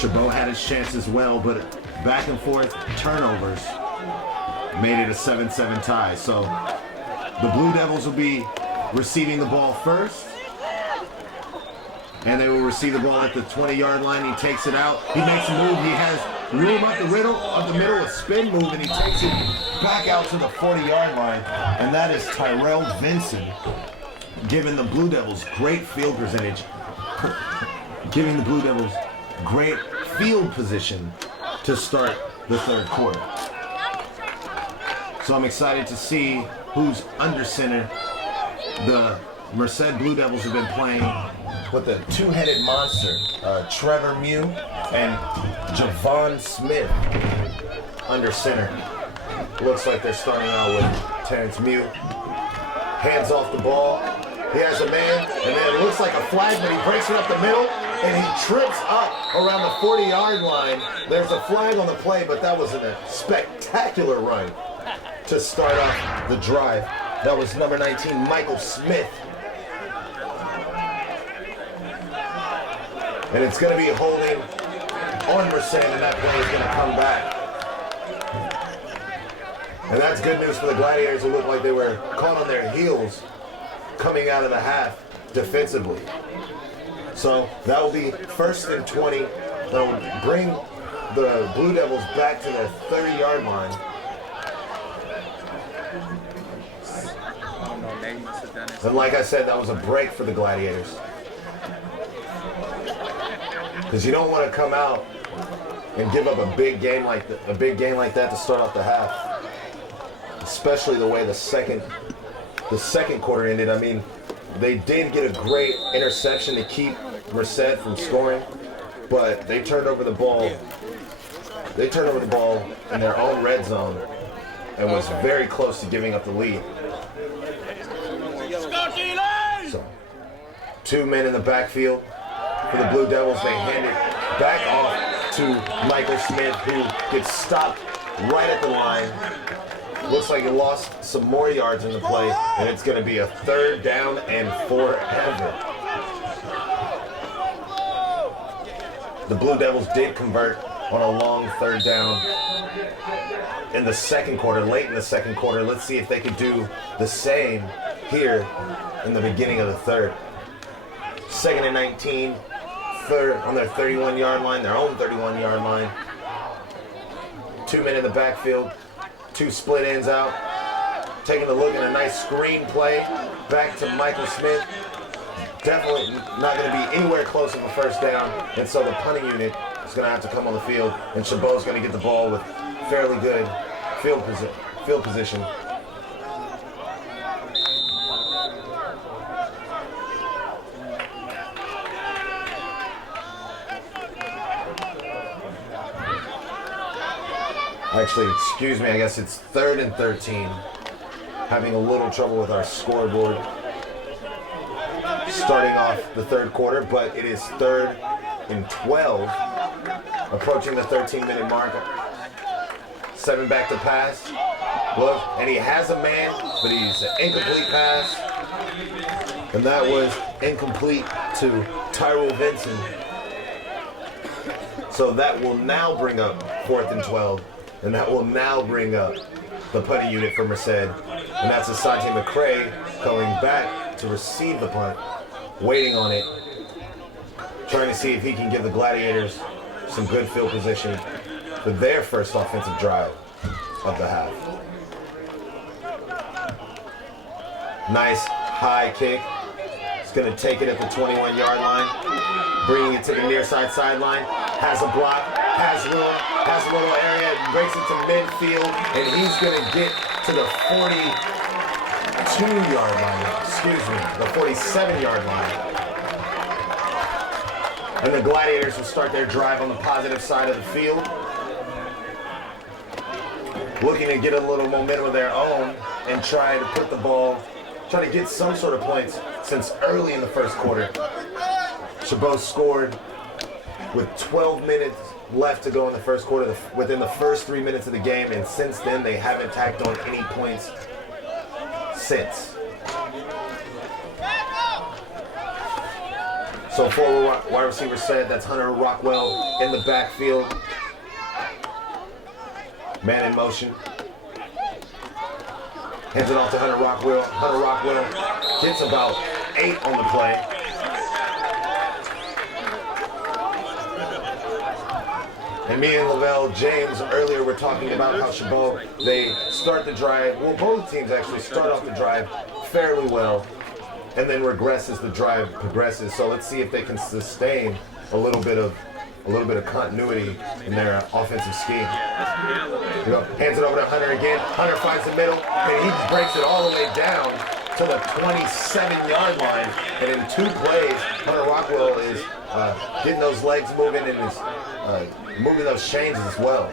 CHABOT had his chance as well, but back and forth turnovers made it a 7-7 tie. So the Blue Devils will be receiving the ball first, and they will receive the ball at the 20-yard line. He takes it out. He makes a move. He has room up the middle, a spin move, and he takes it back out to the 40-yard line. And that is Tyrell Vinson giving the Blue Devils great field percentage, giving the Blue Devils great field position to start the third quarter. So I'm excited to see who's under center. The Merced Blue Devils have been playing with a two-headed monster, Trevor Mew and Javon Smith under center. Looks like they're starting out with Terrence Mew. Hands off the ball. He has a man, and then it looks like a flag, but he breaks it up the middle, and he trips up around the 40-yard line. There's a flag on the play, but that was a spectacular run to start off the drive. That was number 19, Michael Smith. And it's going to be holding on Merced, and that play is going to come back. And that's good news for the Gladiators, who looked like they were caught on their heels coming out of the half defensively. So that will be 1st and 20. That will bring the Blue Devils back to their 30-yard line. And like I said, that was a break for the Gladiators. Because you don't want to come out and give up a big game like that to start off the half. Especially the way the second quarter ended. I mean, they did get a great interception to keep Merced from scoring, but they turned over the ball. They turned over the ball in their own red zone and was very close to giving up the lead. So, 2 men in the backfield for the Blue Devils. They hand it back off to Michael Smith, who gets stopped right at the line. Looks like he lost some more yards in the play, and it's going to be a 3rd down and forever. The Blue Devils did convert on a long 3rd down in the second quarter, late in the second quarter. Let's see if they could do the same here in the beginning of the third. 2nd and 19, third on their 31-yard line, their own 31-yard line. 2 men in the backfield. 2 split ends out. Taking a look at a nice screen play back to Michael Smith. Definitely not going to be anywhere close of a 1st down. And so the punting unit is going to have to come on the field. And CHABOT's going to get the ball with fairly good field position. Actually, excuse me, I guess it's 3rd and 13. Having a little trouble with our scoreboard starting off the third quarter, but it is 3rd and 12, approaching the 13-minute mark. 7 back to pass. Look, and he has a man, but he's an incomplete pass. And that was incomplete to Tyrell Vinson. So that will now bring up 4th and 12. And that will now bring up the punting unit for Merced. And that's Asante McCray going back to receive the punt, waiting on it, trying to see if he can give the Gladiators some good field position for their first offensive drive of the half. Nice high kick. He's going to take it at the 21-yard line, bringing it to the near side sideline. Has a block, has a little area, breaks it to midfield, and he's going to get to the 42-yard line, the 47-yard line. And the Gladiators will start their drive on the positive side of the field, looking to get a little momentum of their own and try to put the ball, try to get some sort of points since early in the first quarter. CHABOT scored with 12 minutes left to go in the first quarter, within the first 3 minutes of the game, and since then they haven't tacked on any points since. So forward wide receiver set. That's Hunter Rockwell in the backfield. Man in motion. Hands it off to Hunter Rockwell. Hunter Rockwell gets about 8 on the play. And me and Lavelle James earlier were talking about how CHABOT, they start the drive, well, both teams actually start off the drive fairly well and then regress as the drive progresses. So let's see if they can sustain a little bit of continuity in their offensive scheme. Hands it over to Hunter again. Hunter finds the middle, and he breaks it all the way down to the 27-yard line. And in 2 plays, Hunter Rockwell is getting those legs moving and is moving those chains as well.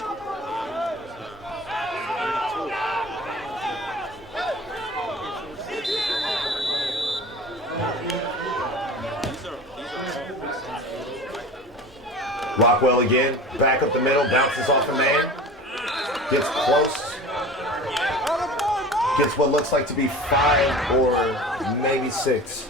Rockwell again, back up the middle, bounces off a man, gets close, gets what looks like to be 5 or maybe 6.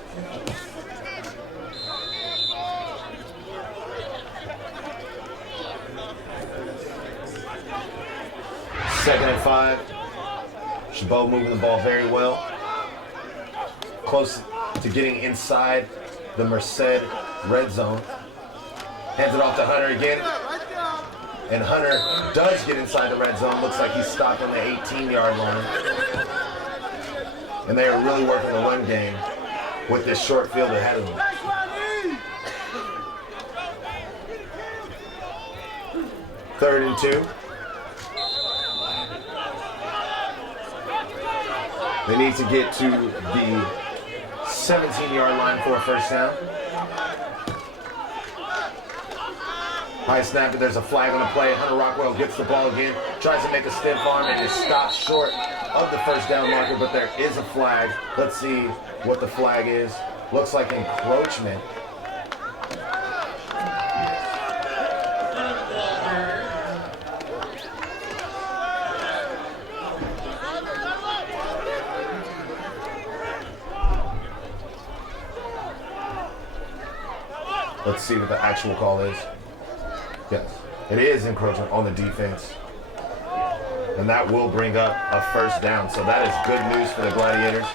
Second and 5. CHABOT moving the ball very well. Close to getting inside the Merced red zone. Hands it off to Hunter again. And Hunter does get inside the red zone. Looks like he's stopped on the 18-yard line. And they are really working the run game with this short field ahead of them. Third and 2. They need to get to the 17-yard line for a first down. High snap, and there's a flag on the play. Hunter Rockwell gets the ball again, tries to make a stiff arm, and is stopped short of the first down marker, but there is a flag. Let's see what the flag is. Looks like encroachment. Let's see what the actual call is. Yes, it is encroachment on the defense. And that will bring up a first down. So that is good news for the Gladiators.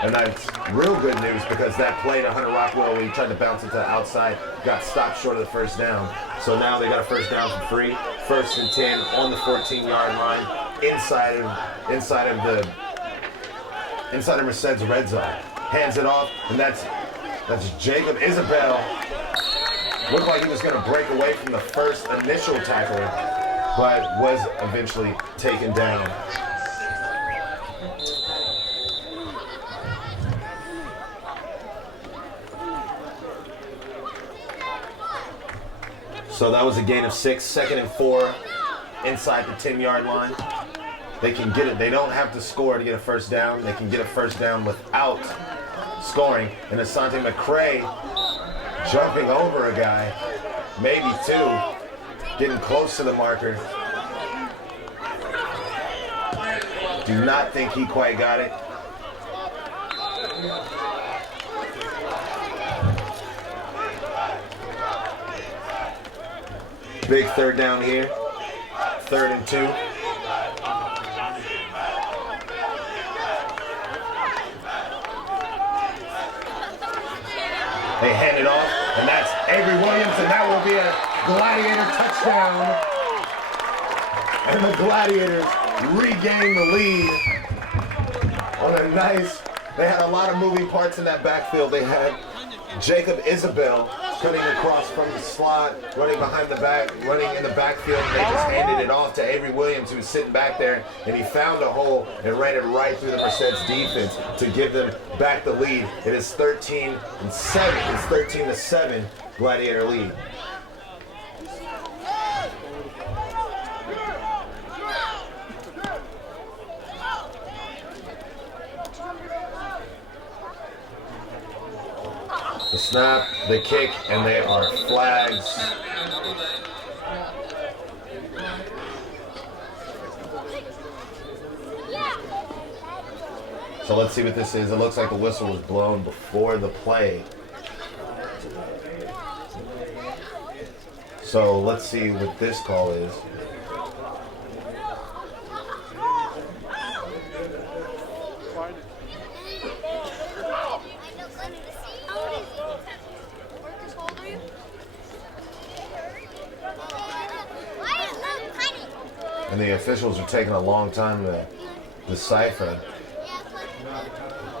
And that's real good news because that play to Hunter Rockwell when he tried to bounce it to the outside got stopped short of the first down. So now they got a first down for free. First and 10 on the 14-yard line inside of Merced's red zone. Hands it off, and that's Jacob Isabel. Looked like he was going to break away from the first initial tackle, but was eventually taken down. So that was a gain of 6, second and 4 inside the 10-yard line. They can get it. They don't have to score to get a first down. They can get a first down without scoring. And Asante McCray jumping over a guy, maybe 2, getting close to the marker. Do not think he quite got it. Big third down here. Third and 2. They hand it off, and that's Avery Williams, and that will be a Gladiator touchdown. And the Gladiators regain the lead on a nice, they had a lot of moving parts in that backfield. They had Jacob Isabel cutting across from the slot, running behind the back, running in the backfield. They just handed it off to Avery Williams, who was sitting back there, and he found a hole and ran it right through the Merced's defense to give them back the lead. It is 13-7. It's 13-7 Gladiator lead. The snap, the kick, and they are flags. So let's see what this is. It looks like the whistle was blown before the play. So let's see what this call is. And the officials are taking a long time to decipher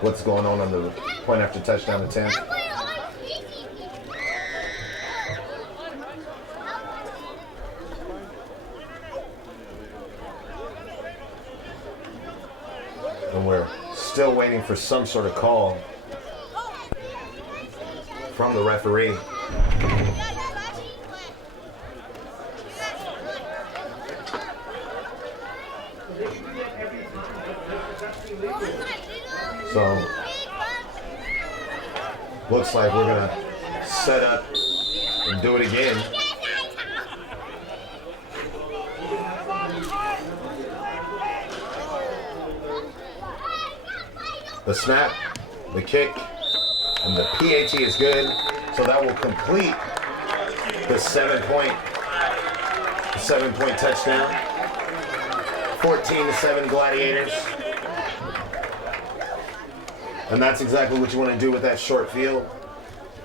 what's going on the point after touchdown attempt. And we're still waiting for some sort of call from the referee. So, looks like we're going to set up and do it again. The snap, the kick, and the PAT is good. So that will complete the 7-point touchdown. 14-7 Gladiators. And that's exactly what you want to do with that short field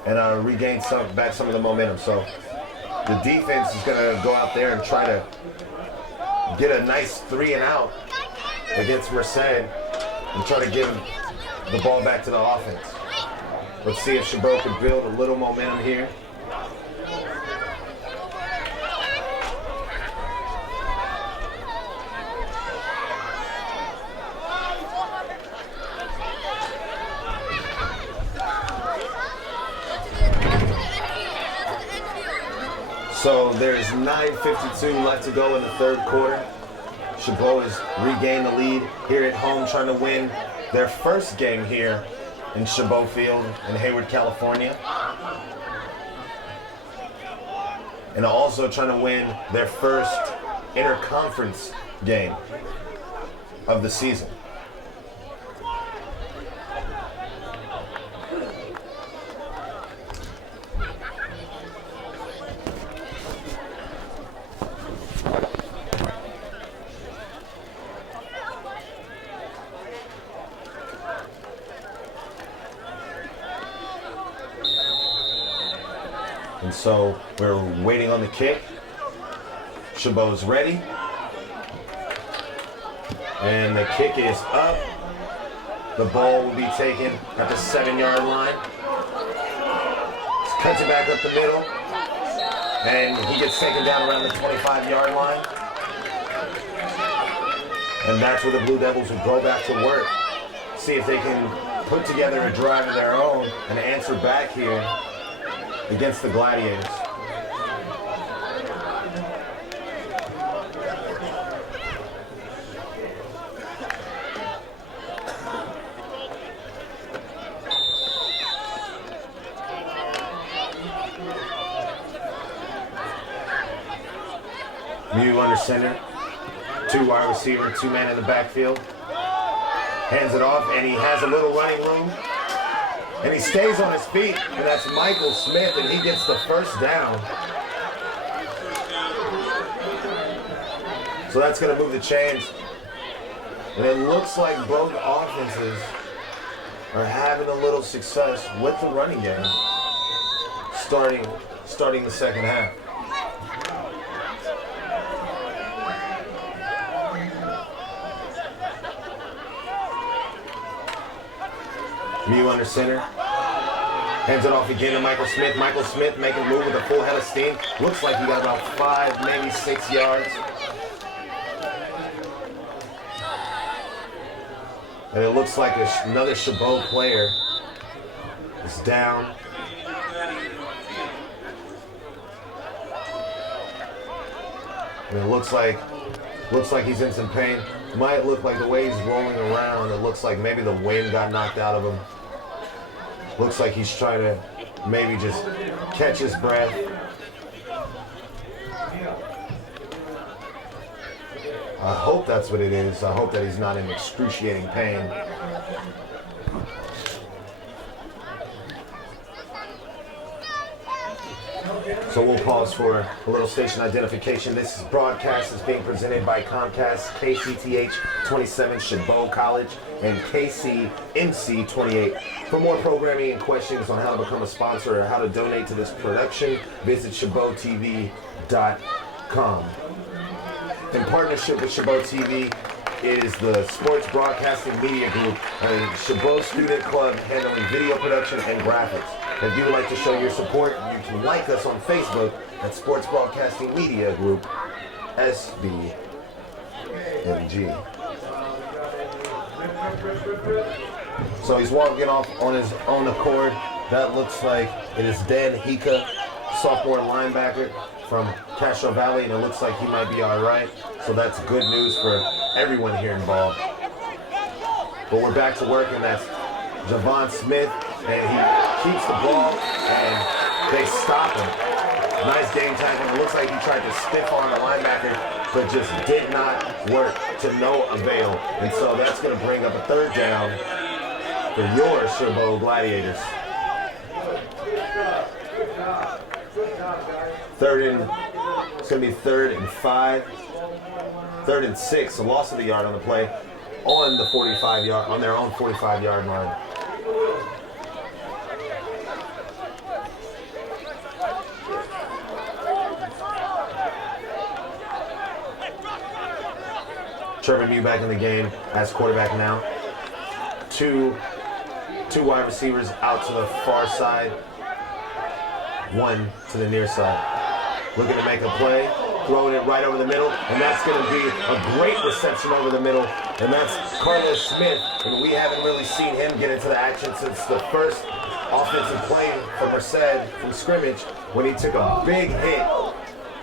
and regain back some of the momentum. So the defense is going to go out there and try to get a nice 3-and-out against Merced and try to give the ball back to the offense. Let's see if CHABOT can build a little momentum here. So there's 9:52 left to go in the third quarter. CHABOT has regained the lead here at home, trying to win their first game here in CHABOT Field in Hayward, California. And also trying to win their first interconference game of the season. And so we're waiting on the kick. CHABOT's ready. And the kick is up. The ball will be taken at the 7-yard line. Cuts it back up the middle. And he gets taken down around the 25-yard line. And that's where the Blue Devils will go back to work. See if they can put together a drive of their own and answer back here against the Gladiators. Mew under center, 2 wide receiver, 2 man in the backfield. Hands it off, and he has a little running room. And he stays on his feet, and that's Michael Smith, and he gets the first down. So that's going to move the chains. And it looks like both offenses are having a little success with the running game starting the second half. Mew under center. Hands it off again to Michael Smith. Michael Smith making a move with a full head of steam. Looks like he got about 5, maybe 6 yards. And it looks like another CHABOT player is down. And it looks like he's in some pain. Might look like the way he's rolling around, it looks like maybe the wind got knocked out of him. Looks like he's trying to maybe just catch his breath. I hope that's what it is. I hope that he's not in excruciating pain. So we'll pause for a little station identification. This broadcast is being presented by Comcast, KCTH 27 Chabot College, and KCMC 28. For more programming and questions on how to become a sponsor or how to donate to this production, visit CHABOTTV.com. In partnership with Chabot TV is the Sports Broadcasting Media Group, a Chabot Student Club handling video production and graphics. If you would like to show your support, you can like us on Facebook at Sports Broadcasting Media Group, SBMG. So he's walking off on his own accord. That looks like it is Dan Hika, sophomore linebacker from Castro Valley, and it looks like he might be all right. So that's good news for everyone here involved. But we're back to work, and that's Javon Smith, and he keeps the ball, and they stop him. Nice game tackle. It looks like he tried to stiff on a linebacker, but just did not work to no avail. And so that's going to bring up a third down for your Chabot Gladiators. It's going to be 3rd and 5. 3rd and 6, a loss of the yard on the play on the 45-yard, on their own 45-yard line. Trevor Mew back in the game as quarterback now. Two wide receivers out to the far side, one to the near side. Looking to make a play, throwing it right over the middle, and that's going to be a great reception over the middle, and that's Carlos Smith, and we haven't really seen him get into the action since the first offensive play for Merced from scrimmage when he took a big hit.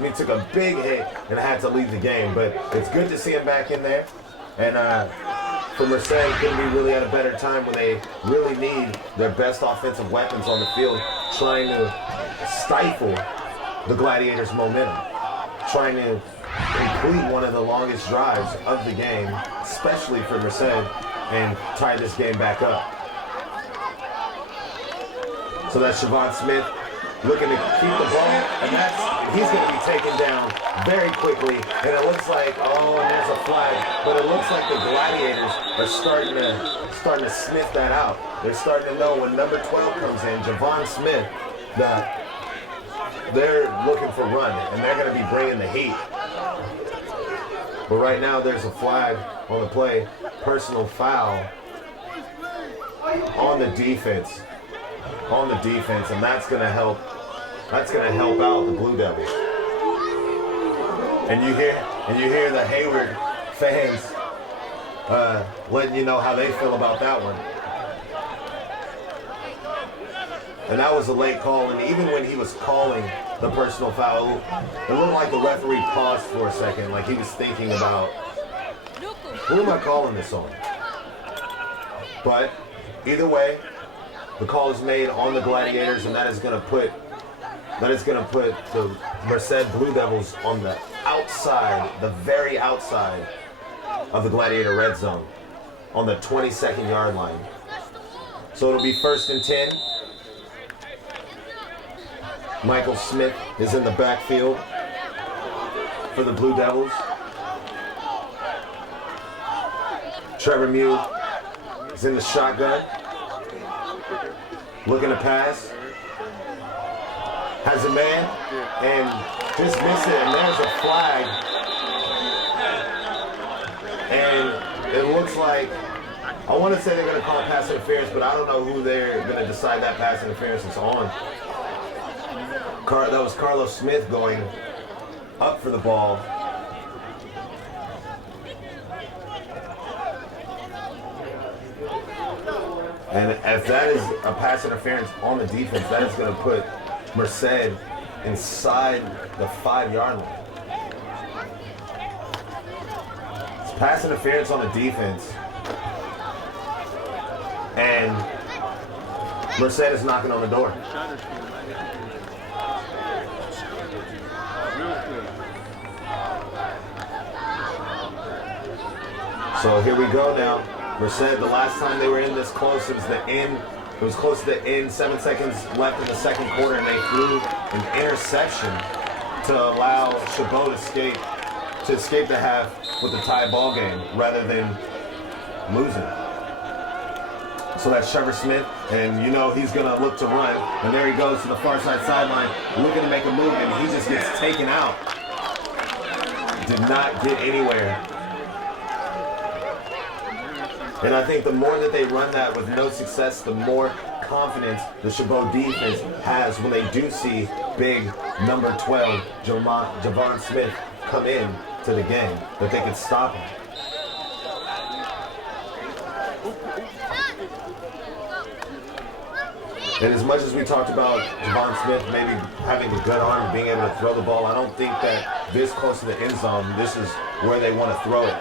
And had to leave the game, but it's good to see him back in there. And for Merced, couldn't be really at a better time when they really need their best offensive weapons on the field, trying to stifle the Gladiators' momentum, trying to complete one of the longest drives of the game, especially for Merced, and tie this game back up. So that's Javon Smith looking to keep the ball, and he's going to be taken down very quickly. And it looks like, and there's a flag, but it looks like the Gladiators are starting to sniff that out. They're starting to know when number 12 comes in, Javon Smith, that they're looking for run, and they're going to be bringing the heat. But right now, there's a flag on the play, personal foul on the defense. And that's going to help out the Blue Devils. And you hear the Hayward fans letting you know how they feel about that one. And that was a late call, and even when he was calling the personal foul, it looked like the referee paused for a second, like he was thinking about, who am I calling this on? But either way, the call is made on the Gladiators, and that is going to put the Merced Blue Devils on the outside, the very outside of the Gladiator red zone, on the 22nd yard line. So it'll be 1st and 10. Michael Smith is in the backfield for the Blue Devils. Trevor Mew is in the shotgun, looking to pass. Has a man, and just miss it, and there's a flag. And it looks like, I want to say they're going to call pass interference, but I don't know who they're going to decide that pass interference is on. That was Carlos Smith going up for the ball. And if that is a pass interference on the defense, that is going to put Merced inside the 5-yard line. It's pass interference on the defense. And Merced is knocking on the door. So here we go now. Merced, the last time they were in this close, it was the end It was close to the end, 7 seconds left in the second quarter, and they threw an interception to allow CHABOT to escape the half with a tie ball game rather than losing. So that's Trevor Smith, and you know he's gonna look to run, and there he goes to the far side sideline, looking to make a move, and he just gets taken out. Did not get anywhere. And I think the more that they run that with no success, the more confidence the CHABOT defense has when they do see big number 12, Javon Smith, come in to the game, that they can stop him. And as much as we talked about Javon Smith maybe having a good arm, being able to throw the ball, I don't think that this close to the end zone, this is where they want to throw it.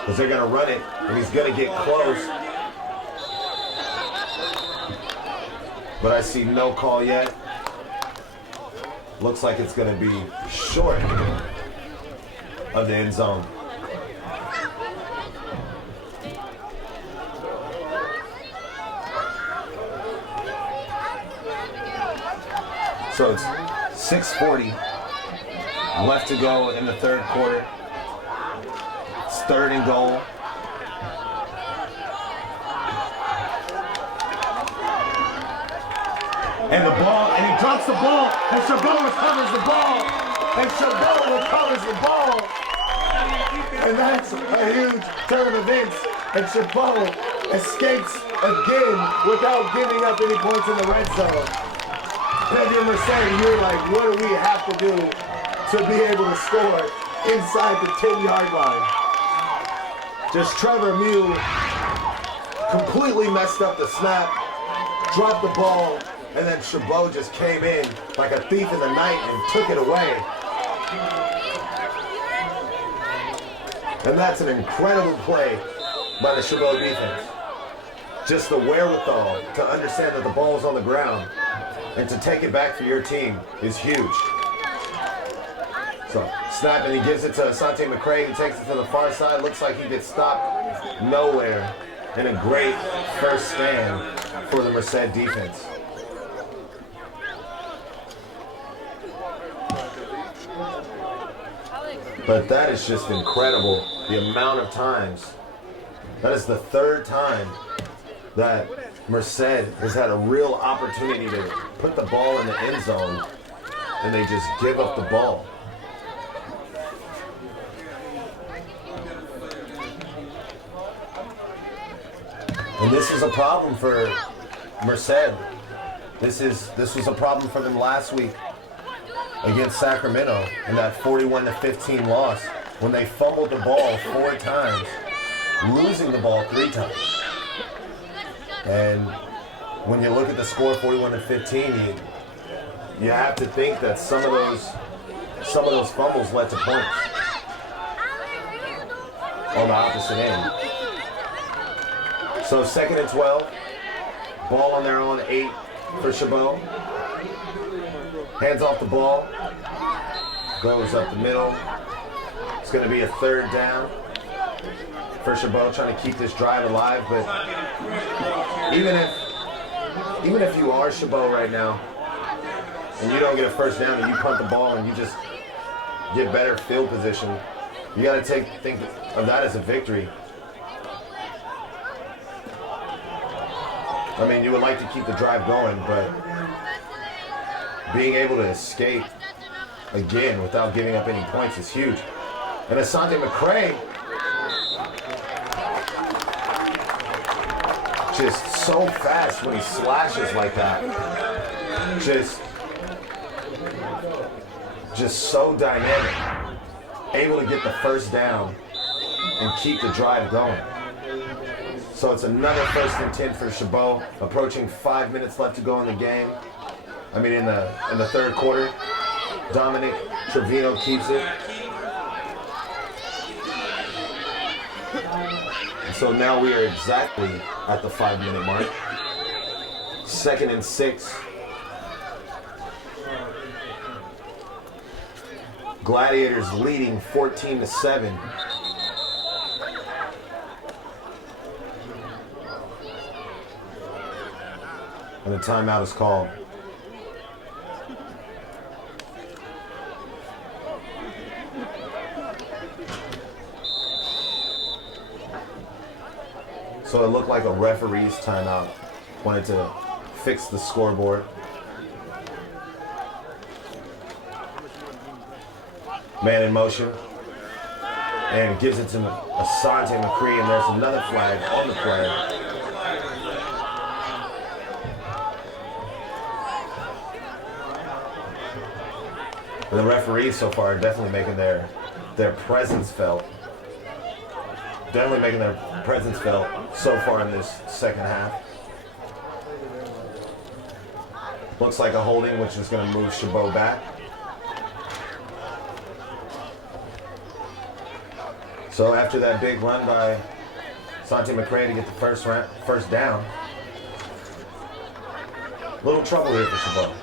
Because they're going to run it, and he's going to get close. But I see no call yet. Looks like it's going to be short of the end zone. So it's 6:40 left to go in the third quarter. It's 3rd and goal. And the ball, and he drops the ball, and CHABOT recovers the ball, and CHABOT recovers the ball. And that's a huge turn of events, and CHABOT escapes again without giving up any points in the red zone. And if you're Merced, you're like, what do we have to do to be able to score inside the 10-yard line? Just Trevor Mew completely messed up the snap, dropped the ball, and then CHABOT just came in like a thief in the night and took it away. And that's an incredible play by the CHABOT defense. Just the wherewithal to understand that the ball is on the ground and to take it back for your team is huge. So, snap, and he gives it to Asante McCray, who takes it to the far side. Looks like he gets stopped nowhere. And a great first stand for the Merced defense. But that is just incredible, the amount of times. That is the 3rd time that Merced has had a real opportunity to put the ball in the end zone, and they just give up the ball. And this is a problem for Merced. This was a problem for them last week against Sacramento in that 41-15 loss when they fumbled the ball 4 times, losing the ball 3 times. And when you look at the score 41-15, you have to think that some of those fumbles led to points on the opposite end. So 2nd and 12, ball on their own 8 for CHABOT. Hands off the ball, goes up the middle. It's going to be a 3rd down for CHABOT, trying to keep this drive alive. But even if you are CHABOT right now and you don't get a 1st down and you punt the ball and you just get better field position, you got to think of that as a victory. I mean, you would like to keep the drive going, but being able to escape again without giving up any points is huge. And Asante McCray, just so fast when he slashes like that. Just so dynamic. Able to get the 1st down and keep the drive going. So it's another 1st and 10 for CHABOT, approaching 5 minutes left to go in the game. I mean, in the 3rd quarter. Dominic Trevino keeps it. And so now we are exactly at the 5-minute mark. 2nd and 6. Gladiators leading 14-7. And a timeout is called. So it looked like a referee's timeout. Wanted to fix the scoreboard. Man in motion. And gives it to Asante McCree, and there's another flag on the play. And the referees so far are definitely making their presence felt. Definitely making their presence felt so far in this second half. Looks like a holding, which is going to move CHABOT back. So after that big run by Asante McCree to get the first down, little trouble here for CHABOT.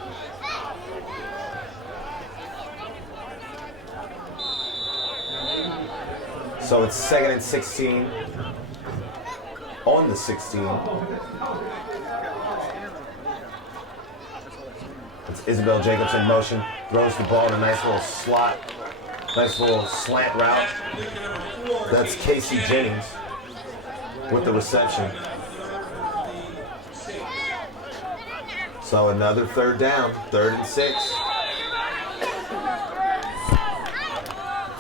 So it's 2nd and 16 on the 16. It's Isabel Jacobs in motion, throws the ball in a nice little slot, nice little slant route. That's Casey Jennings with the reception. So another third down, 3rd and 6.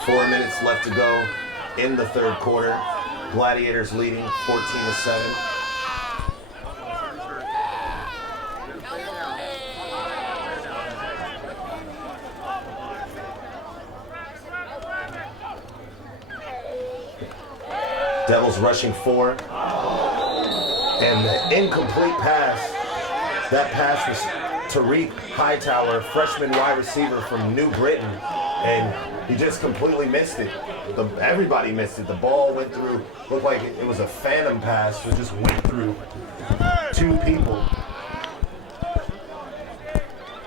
4 minutes left to go in the third quarter. Gladiators leading 14-7. Devils rushing 4. And the incomplete pass. That pass was Tariq Hightower, freshman wide receiver from New Britain. And he just completely missed it. Everybody missed it. The ball went through, looked like it was a phantom pass. It just went through 2 people.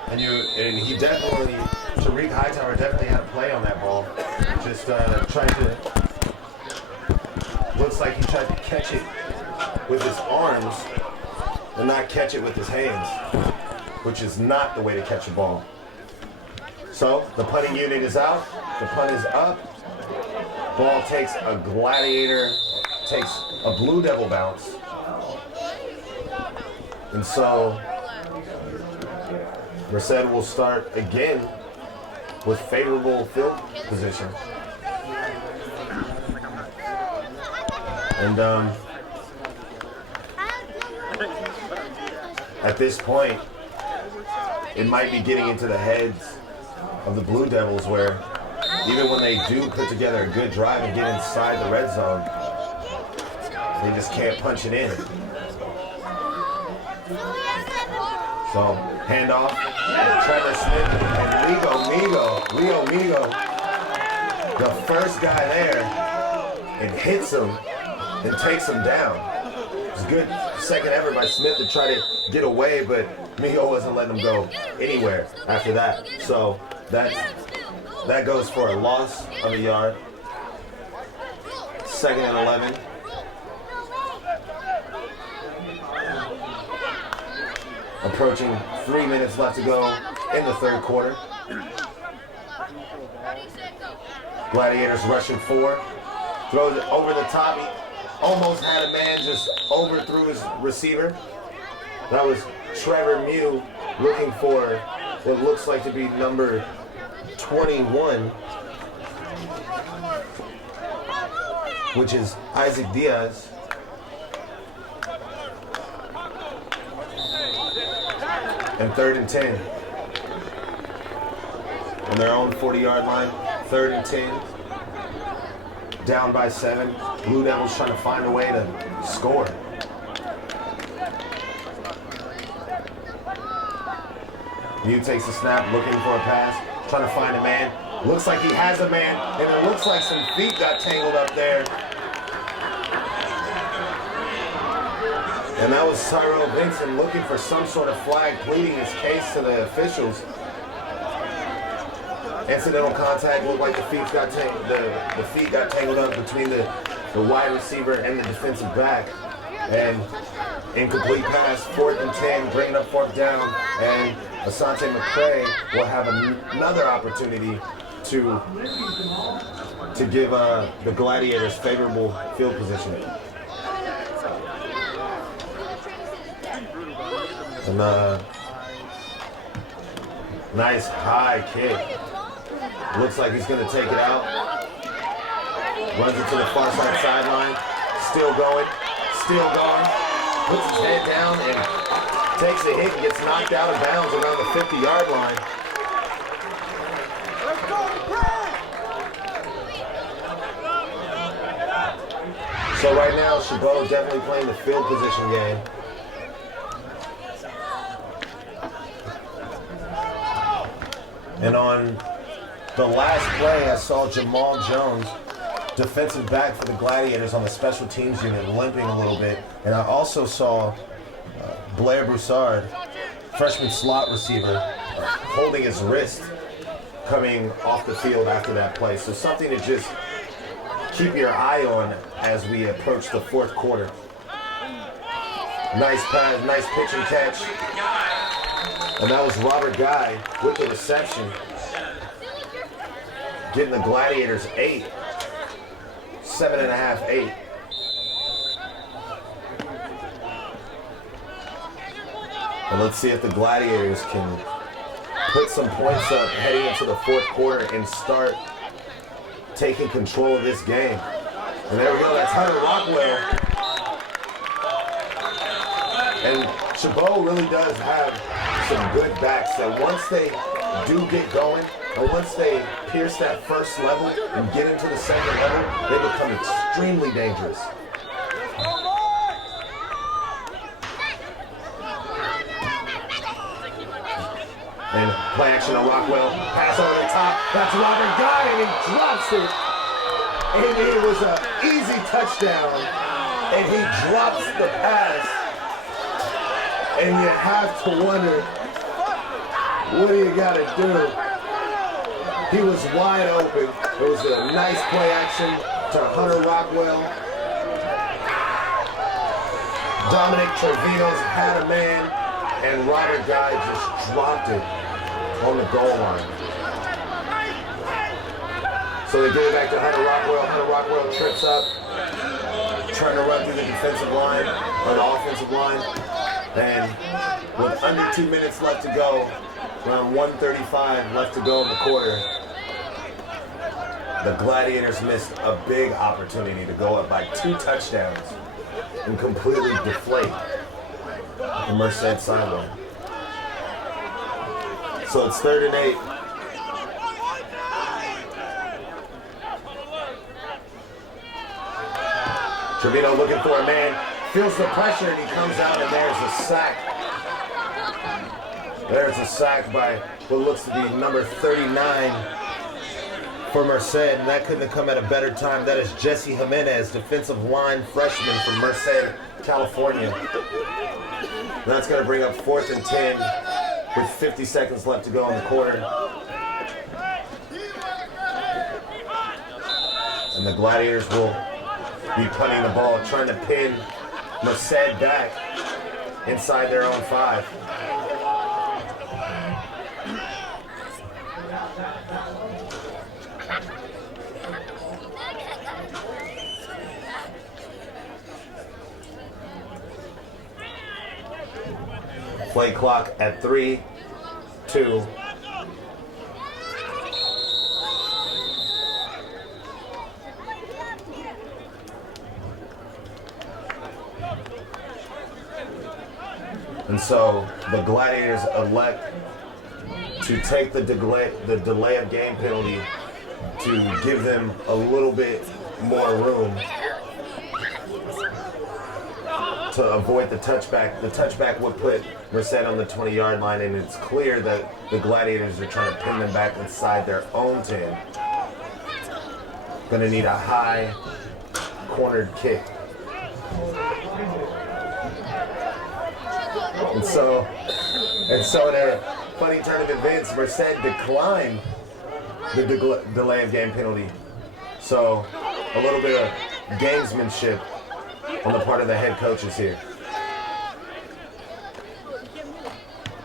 And he definitely, Tariq Hightower definitely had a play on that ball. Just tried to, looks like he tried to catch it with his arms and not catch it with his hands, which is not the way to catch a ball. So the punting unit is out. The punt is up. Ball takes a Gladiator, takes a Blue Devil bounce. And so Merced will start again with favorable field position. And at this point, it might be getting into the heads of the Blue Devils where even when they do put together a good drive and get inside the red zone, they just can't punch it in. So, handoff, Trevor Smith and Leo Migo, the first guy there, and hits him and takes him down. It's a good second effort by Smith to try to get away, but Migo wasn't letting him go anywhere after that. So, that goes for a loss of a yard. 2nd and 11. Approaching 3 minutes left to go in the third quarter. Gladiators rushing 4. Throws it over the top. He almost had a man just overthrew his receiver. That was Trevor Mew looking for what looks like to be number 21, which is Isaac Diaz. And 3rd and 10. On their own 40-yard line, 3rd and 10. Down by 7. Blue Devils trying to find a way to score. Mew takes the snap, looking for a pass, trying to find a man. Looks like he has a man, and it looks like some feet got tangled up there. And that was Tyrell Vincent looking for some sort of flag, pleading his case to the officials. Incidental contact, looked like the feet got tangled up between the wide receiver and the defensive back. And Incomplete pass, 4th and 10, bringing up 4th down, and Asante McCray will have another opportunity to give the Gladiators favorable field position. And nice high kick. Looks like he's going to take it out. Runs it to the far side sideline. Still going. Puts his head down and takes a hit and gets knocked out of bounds around the 50-yard line. So right now, CHABOT definitely playing the field position game. And on the last play, I saw Jamal Jones, defensive back for the Gladiators on the special teams unit, limping a little bit. And I also saw Blair Broussard, freshman slot receiver, holding his wrist coming off the field after that play. So something to just keep your eye on as we approach the 4th quarter. Nice pass, nice pitch and catch. And that was Robert Guy with the reception, getting the Gladiators 8. 7.5, 8. And let's see if the Gladiators can put some points up heading into the 4th quarter and start taking control of this game. And there we go, that's Hunter Rockwell. And CHABOT really does have some good backs that once they do get going, and once they pierce that first level and get into the second level, they become extremely dangerous. And play action on Rockwell. Pass over the top. That's Robert Guy, and he drops it. And it was an easy touchdown. And he drops the pass. And you have to wonder, what do you got to do? He was wide open. It was a nice play action to Hunter Rockwell. Dominic Trevino's had a man, and Robert Guy just dropped it on the goal line. So they give it back to Hunter Rockwell. Hunter Rockwell trips up, trying to run through the defensive line, or the offensive line. And with under 2 minutes left to go, around 1:35 left to go in the quarter, the Gladiators missed a big opportunity to go up by 2 touchdowns and completely deflate the Merced sideline. So it's 3rd and 8. Trevino looking for a man, feels the pressure, and he comes out, and there's a sack. There's a sack by what looks to be number 39 for Merced, and that couldn't have come at a better time. That is Jesse Jimenez, defensive line freshman from Merced, California. And that's going to bring up 4th and 10 with 50 seconds left to go in the quarter. And the Gladiators will be punting the ball, trying to pin Merced back inside their own 5. Play clock at 3, 2. And so the Gladiators elect to take the delay of game penalty to give them a little bit more room to avoid the touchback. The touchback would put Merced on the 20-yard line, and it's clear that the Gladiators are trying to pin them back inside their own 10. Gonna need a high cornered kick. And so in a funny turn of events, Merced declined the delay of game penalty. So a little bit of gamesmanship on the part of the head coaches here.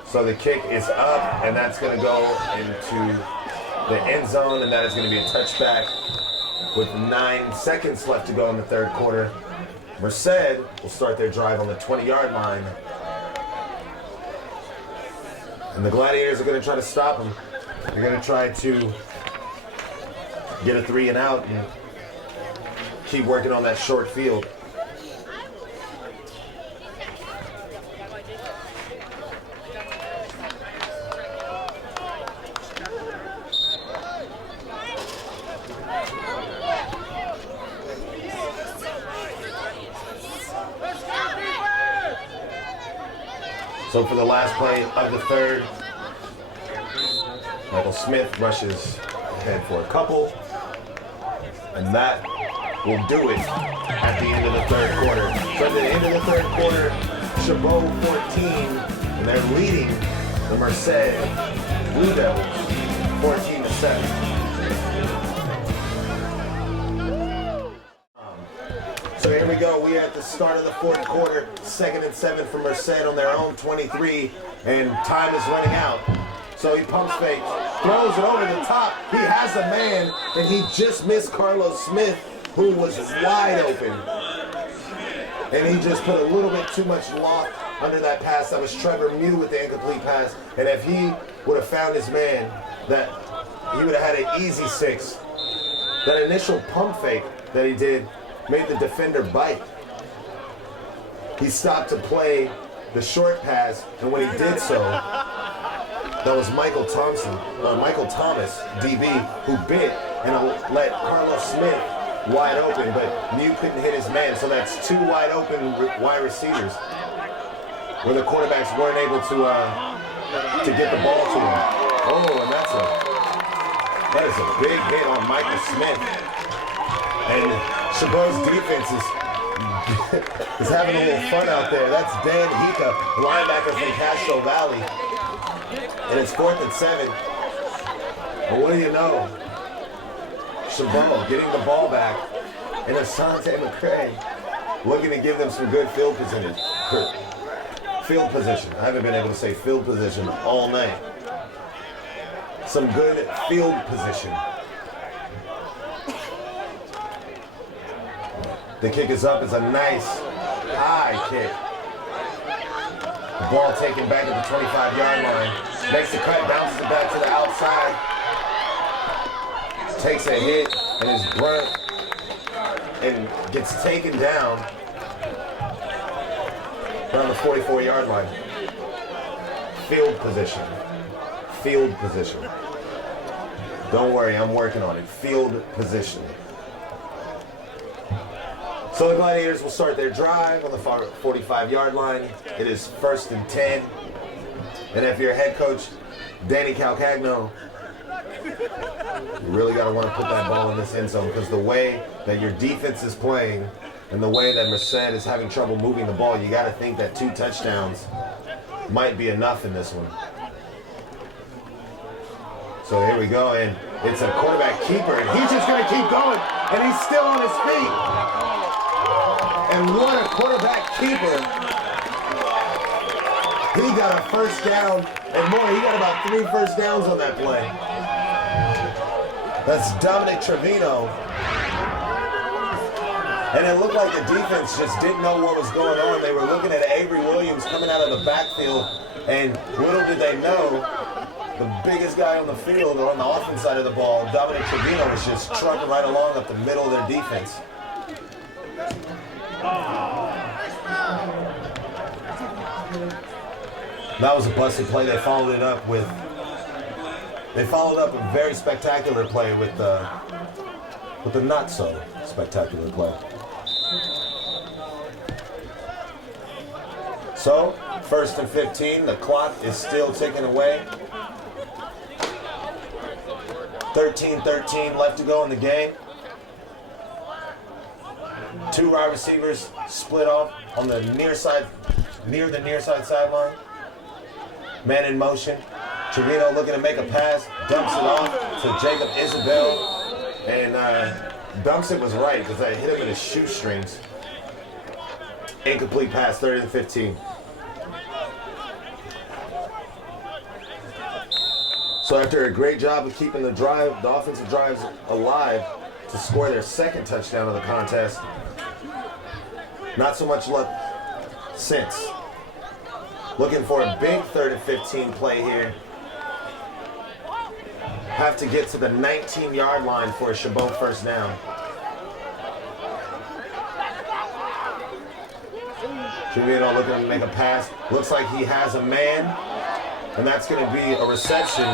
So the kick is up, and that's going to go into the end zone, and that is going to be a touchback with 9 seconds left to go in the third quarter. Merced will start their drive on the 20-yard line. And the Gladiators are going to try to stop them. They're going to try to get a 3 and out and keep working on that short field. So for the last play of the third, Michael Smith rushes ahead for a couple, and that will do it at the end of the third quarter. So at the end of the third quarter, CHABOT 14, and they're leading the Merced Blue Devils 14-7. So here we go. We are at the start of the fourth quarter, 2nd and 7 for Merced on their own 23, and time is running out. So he pumps fake, throws it over the top. He has a man, and he just missed Carlos Smith, who was wide open. And he just put a little bit too much loft under that pass. That was Trevor Mew with the incomplete pass. And if he would have found his man, that he would have had an easy 6. That initial pump fake that he did made the defender bite. He stopped to play the short pass, and when he did so, that was Michael Thomas, DB, who bit and let Carlos Smith wide open, but Mew couldn't hit his man, so that's 2 wide open wide receivers where the quarterbacks weren't able to get the ball to him. Oh, and that is a big hit on Michael Smith. And CHABOT's defense is having a little fun out there. That's Dan Hika, linebacker from Castro Valley. And it's 4th and 7. But what do you know? CHABOT getting the ball back. And Asante McCray looking to give them some good field position. I haven't been able to say field position all night. Some good field position. The kick is up. It's a nice high kick. The ball taken back at the 25-yard line. Makes the cut, bounces it back to the outside. Takes a hit and is burnt and gets taken down around the 44-yard line. Field position. Field position. Don't worry, I'm working on it. Field position. So the Gladiators will start their drive on the 45-yard line. It is 1st and 10. And if you're head coach Danny Calcagno, you really got to want to put that ball in this end zone, because the way that your defense is playing and the way that Merced is having trouble moving the ball, you got to think that 2 touchdowns might be enough in this one. So here we go, and it's a quarterback keeper, and he's just going to keep going, and he's still on his feet. And what a quarterback keeper. He got a first down and more. He got about 3 first downs on that play. That's Dominic Trevino. And it looked like the defense just didn't know what was going on. They were looking at Avery Williams coming out of the backfield, and little did they know, the biggest guy on the field or on the offense side of the ball, Dominic Trevino, was just trucking right along up the middle of their defense. That was a busted play. They followed up a very spectacular play with a not so spectacular play. So 1st and 15. The clock is still ticking away. 13-13 left to go in the game. 2 wide receivers split off on the near the near side sideline. Man in motion. Trevino looking to make a pass, dumps it off to Jacob Isabel, and dumps it was right because I hit him in his shoestrings. Incomplete pass, 3rd and 15. So after a great job of keeping the offensive drives alive to score their second touchdown of the contest, not so much luck since. Looking for a big 3rd and 15 play here. Have to get to the 19-yard line for a CHABOT first down. Trevino looking to make a pass. Looks like he has a man, and that's going to be a reception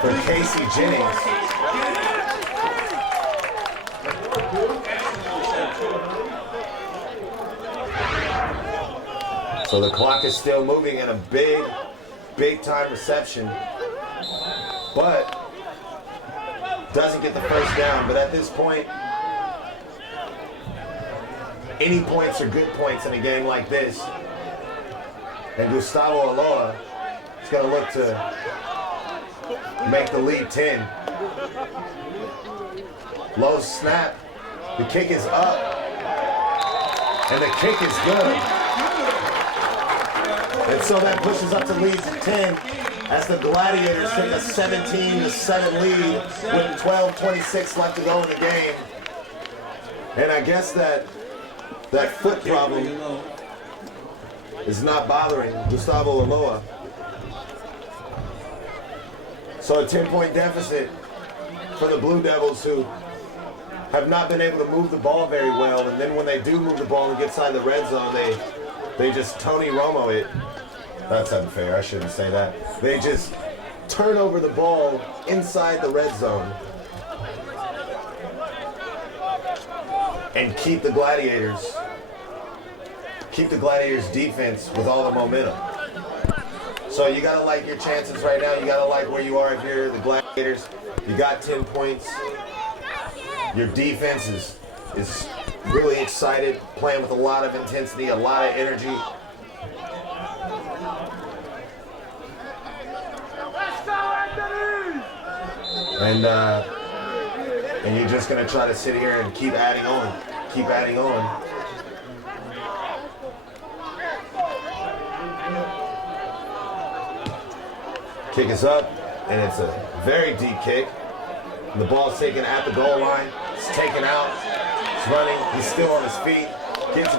for Casey Jennings. So the clock is still moving in a big time reception, but doesn't get the first down. But at this point, any points are good points in a game like this. And Gustavo Aloa is going to look to make the lead 10. Low snap. The kick is up. And the kick is good. And so that pushes up to lead 10 as the Gladiators take a 17-7 lead with 12:26 left to go in the game. And I guess that foot problem is not bothering Gustavo Aloa. So a 10-point deficit for the Blue Devils, who have not been able to move the ball very well. And then when they do move the ball and get inside the red zone, they just Tony Romo it. That's unfair, I shouldn't say that. They just turn over the ball inside the red zone and keep the Gladiators defense with all the momentum. So you gotta like your chances right now. You gotta like where you are if you're the Gladiators. You got 10 points. Your defense is really excited, playing with a lot of intensity, a lot of energy. And you're just gonna try to sit here and keep adding on. Kick is up, and it's a very deep kick. The ball's taken at the goal line. It's taken out. It's running. He's still on his feet. Gets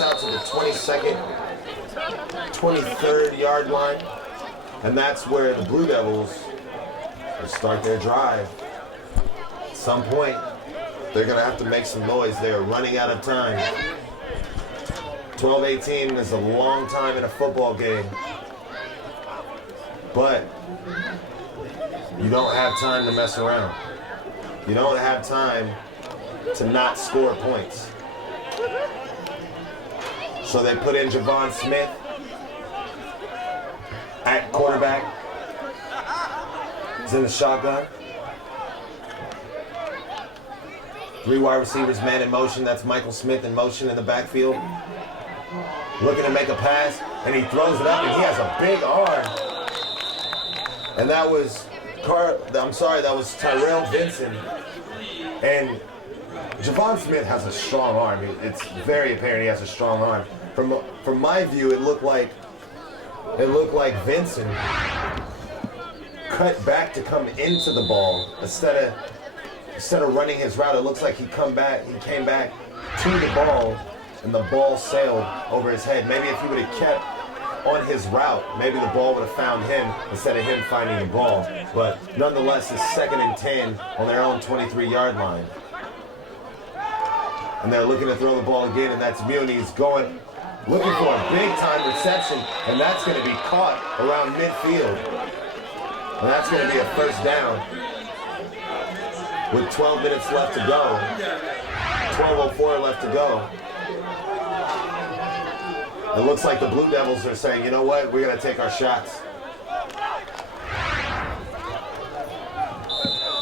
out to the 22nd, 23rd yard line, and that's where the Blue Devils will start their drive. At some point, they're gonna have to make some noise. They are running out of time. 12-18 is a long time in a football game. But you don't have time to mess around. You don't have time to not score points. So they put in Javon Smith at quarterback. He's in the shotgun. 3 wide receivers, man in motion. That's Michael Smith in motion in the backfield. Looking to make a pass, and he throws it up, and he has a big arm. And that was Tyrell Vincent. And Javon Smith has a strong arm. It's very apparent he has a strong arm. From my view, it looked like Vincent cut back to come into the ball instead of running his route. It looks like he came back to the ball, and the ball sailed over his head. Maybe if he would have kept on his route, maybe the ball would have found him instead of him finding the ball. But nonetheless, it's 2nd and 10 on their own 23-yard line. And they're looking to throw the ball again, and that's Muni's looking for a big-time reception, and that's going to be caught around midfield. And that's going to be a first down with 12 minutes left to go. 12:04 left to go. It looks like the Blue Devils are saying, you know what, we're going to take our shots.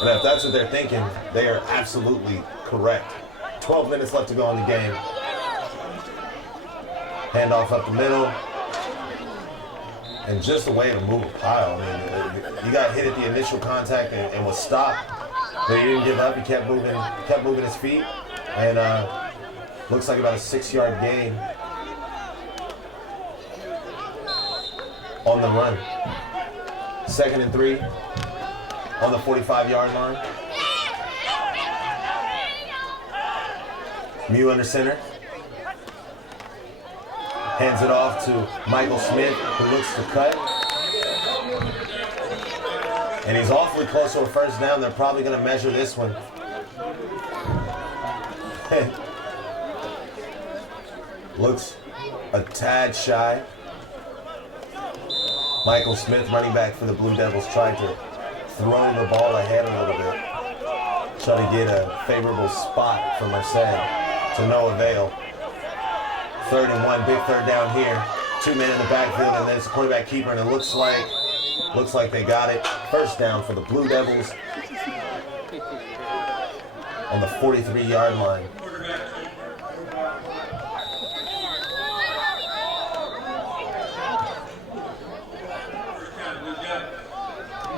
And if that's what they're thinking, they are absolutely correct. 12 minutes left to go in the game. Handoff up the middle. And just a way to move a pile. I mean, you got hit at the initial contact and was stopped. But he didn't give up. He kept moving his feet. And looks like about a 6-yard gain on the run. 2nd and 3 on the 45-yard line. Mew under center. Hands it off to Michael Smith, who looks to cut. And he's awfully close to a first down. They're probably going to measure this one. Looks a tad shy. Michael Smith, running back for the Blue Devils, tried to throw the ball ahead a little bit. Try to get a favorable spot for Merced to no avail. 3rd and 1, big third down here. 2 men in the backfield, and there's a quarterback keeper, and it looks like they got it. First down for the Blue Devils on the 43-yard line.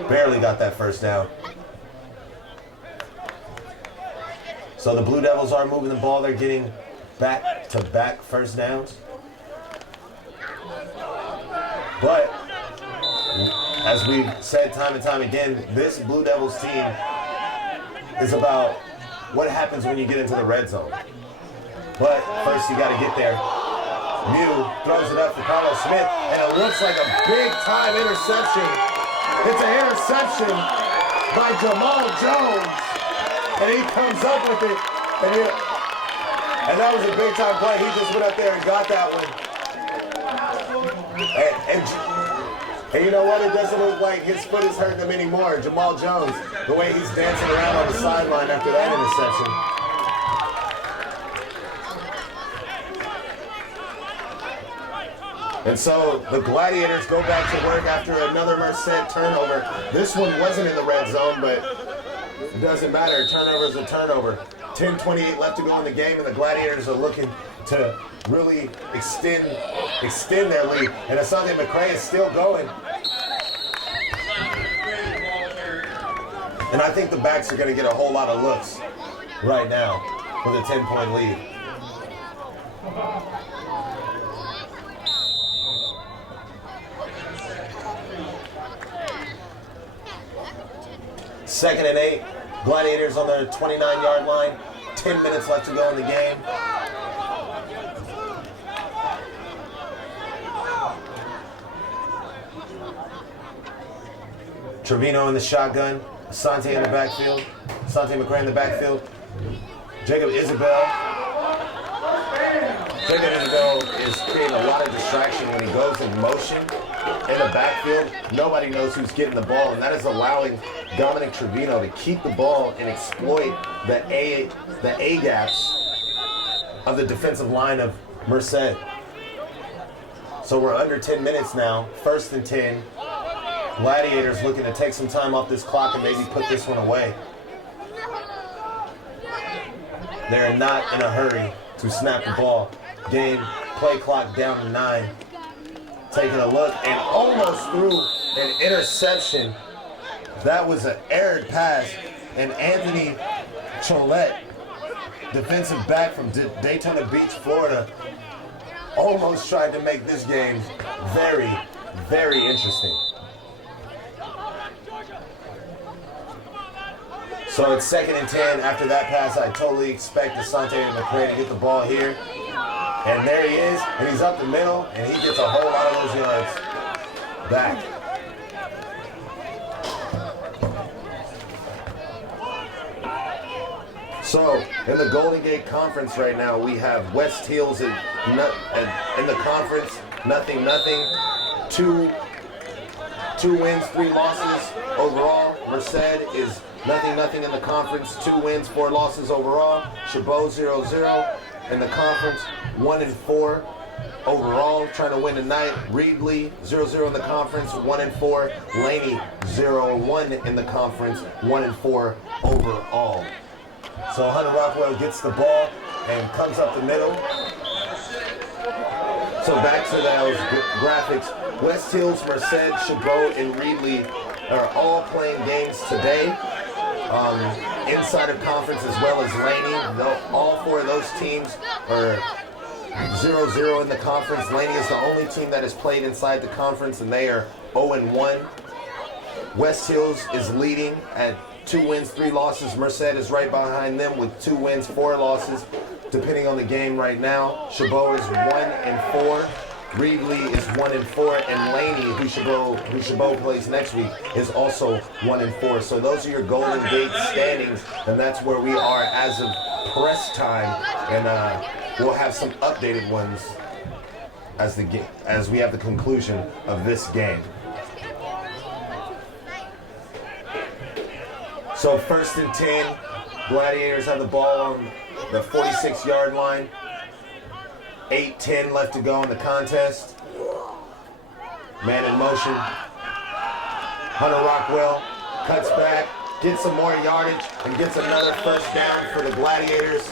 Barely got that first down. So the Blue Devils are moving the ball. They're getting back-to-back first downs. But as we've said time and time again, this Blue Devils team is about what happens when you get into the red zone. But first you got to get there. Mew throws it up to Carlos Smith, and it looks like a big-time interception. It's an interception by Jamal Jones, and he comes up with it, and that was a big-time play. He just went up there and got that one. And you know what? It doesn't look like his foot is hurting him anymore. Jamal Jones, the way he's dancing around on the sideline after that interception. And so the Gladiators go back to work after another Merced turnover. This one wasn't in the red zone, but it doesn't matter. Turnover is a turnover. 10:28 left to go in the game, and the Gladiators are looking to really extend their lead. And Asante McCray is still going. And I think the backs are going to get a whole lot of looks right now with a 10-point lead. Second and 8, Gladiators on their 29-yard line. 10 minutes left to go in the game. Trevino in the shotgun. Asante in the backfield. Asante McCray in the backfield. Jacob Isabel. Jacob Isabel is creating a lot of distraction when he goes in motion in the backfield. Nobody knows who's getting the ball, and that is allowing Dominic Trevino to keep the ball and exploit the A gaps of the defensive line of Merced. So we're under 10 minutes now, 1st and 10. Gladiators looking to take some time off this clock and maybe put this one away. They're not in a hurry to snap the ball. Game play clock down to 9. Taking a look and almost threw an interception. That was an errant pass, and Anthony Cholette, defensive back from Daytona Beach, Florida, almost tried to make this game very, very interesting. So it's 2nd and 10. After that pass, I totally expect Asante McCray to get the ball here. And there he is, and he's up the middle, and he gets a whole lot of those yards back. So, in the Golden Gate Conference right now, we have West Hills in the conference, nothing. 2 wins, 3 losses overall. Merced is nothing in the conference, 2 wins, 4 losses overall. CHABOT 0-0 in the conference, 1-4 overall. Trying to win tonight. Reedley 0-0 in the conference, 1-4. Laney 0-1 in the conference, 1-4 overall. So Hunter Rockwell gets the ball and comes up the middle. So back to those graphics. West Hills, Merced, CHABOT, and Reedley are all playing games today. Inside of conference as well as Laney. All 4 of those teams are 0-0 in the conference. Laney is the only team that has played inside the conference, and they are 0-1. West Hills is leading at 2 wins, 3 losses. Merced is right behind them with 2 wins, 4 losses, depending on the game right now. CHABOT is 1-4. Reedley is 1-4, and Laney, who CHABOT plays next week, is also 1-4. So those are your Golden Gate standings, and that's where we are as of press time. And we'll have some updated ones as we have the conclusion of this game. So 1st and 10, Gladiators have the ball on the 46-yard line. 8:10 left to go in the contest. Man in motion. Hunter Rockwell cuts back, gets some more yardage, and gets another first down for the Gladiators.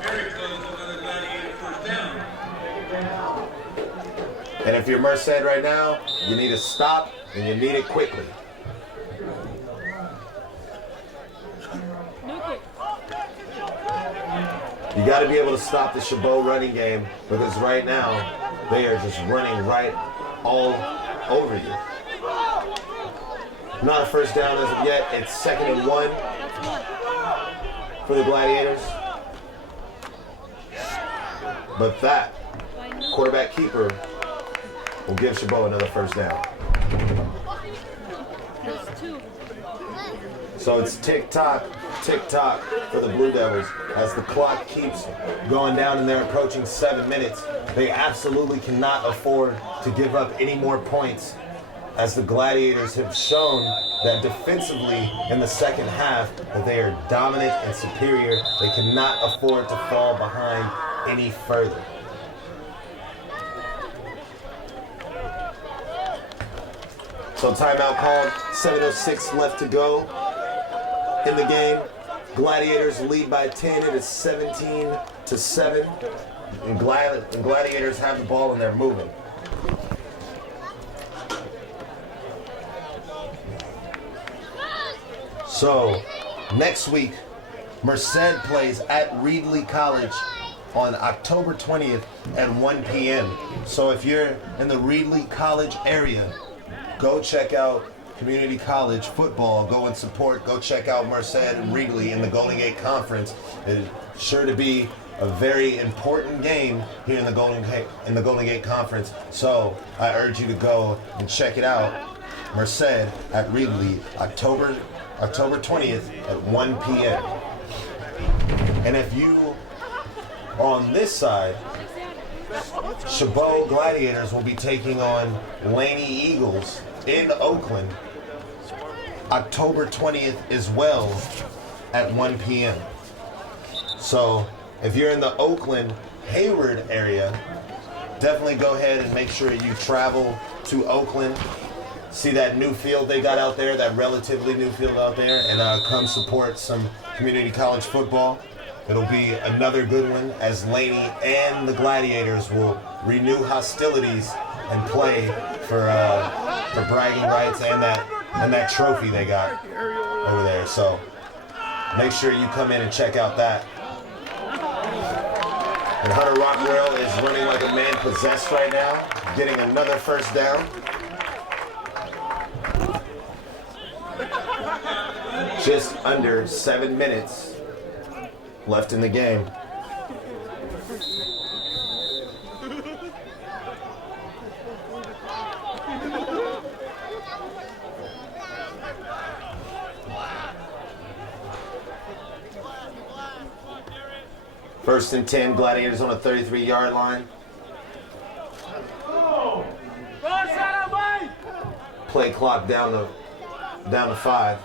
Very close, another Gladiator first down. And if you're Merced right now, you need to stop, and you need it quickly. You got to be able to stop the CHABOT running game, because right now they are just running right all over you. Not a first down as of yet. It's 2nd and 1 for the Gladiators. But that quarterback keeper will give CHABOT another first down. So it's tick-tock for the Blue Devils as the clock keeps going down and they're approaching 7 minutes. They absolutely cannot afford to give up any more points, as the Gladiators have shown that defensively in the second half that they are dominant and superior. They cannot afford to fall behind any further. So timeout called, 7:06 left to go in the game. Gladiators lead by 10. It is 17-7. And Gladiators have the ball and they're moving. So next week, Merced plays at Reedley College on October 20th at 1 p.m. So if you're in the Reedley College area, go check out community college football. Go and support. Go check out Merced and Reedley in the Golden Gate Conference. It is sure to be a very important game here in the Golden Gate Conference. So I urge you to go and check it out. Merced at Reedley, October 20th at 1 p.m. And if you are on this side, CHABOT Gladiators will be taking on Laney Eagles in Oakland, October 20th as well at 1 p.m. So if you're in the Oakland, Hayward area, definitely go ahead and make sure you travel to Oakland, see that new field they got out there, that relatively new field out there, and come support some community college football. It'll be another good one as Laney and the Gladiators will renew hostilities and play for bragging rights and that trophy they got over there. So make sure you come in and check out that. And Hunter Rockwell is running like a man possessed right now, getting another first down. Just under 7 minutes left in the game. First and 10, Gladiators on a 33-yard line. Play clock down to 5.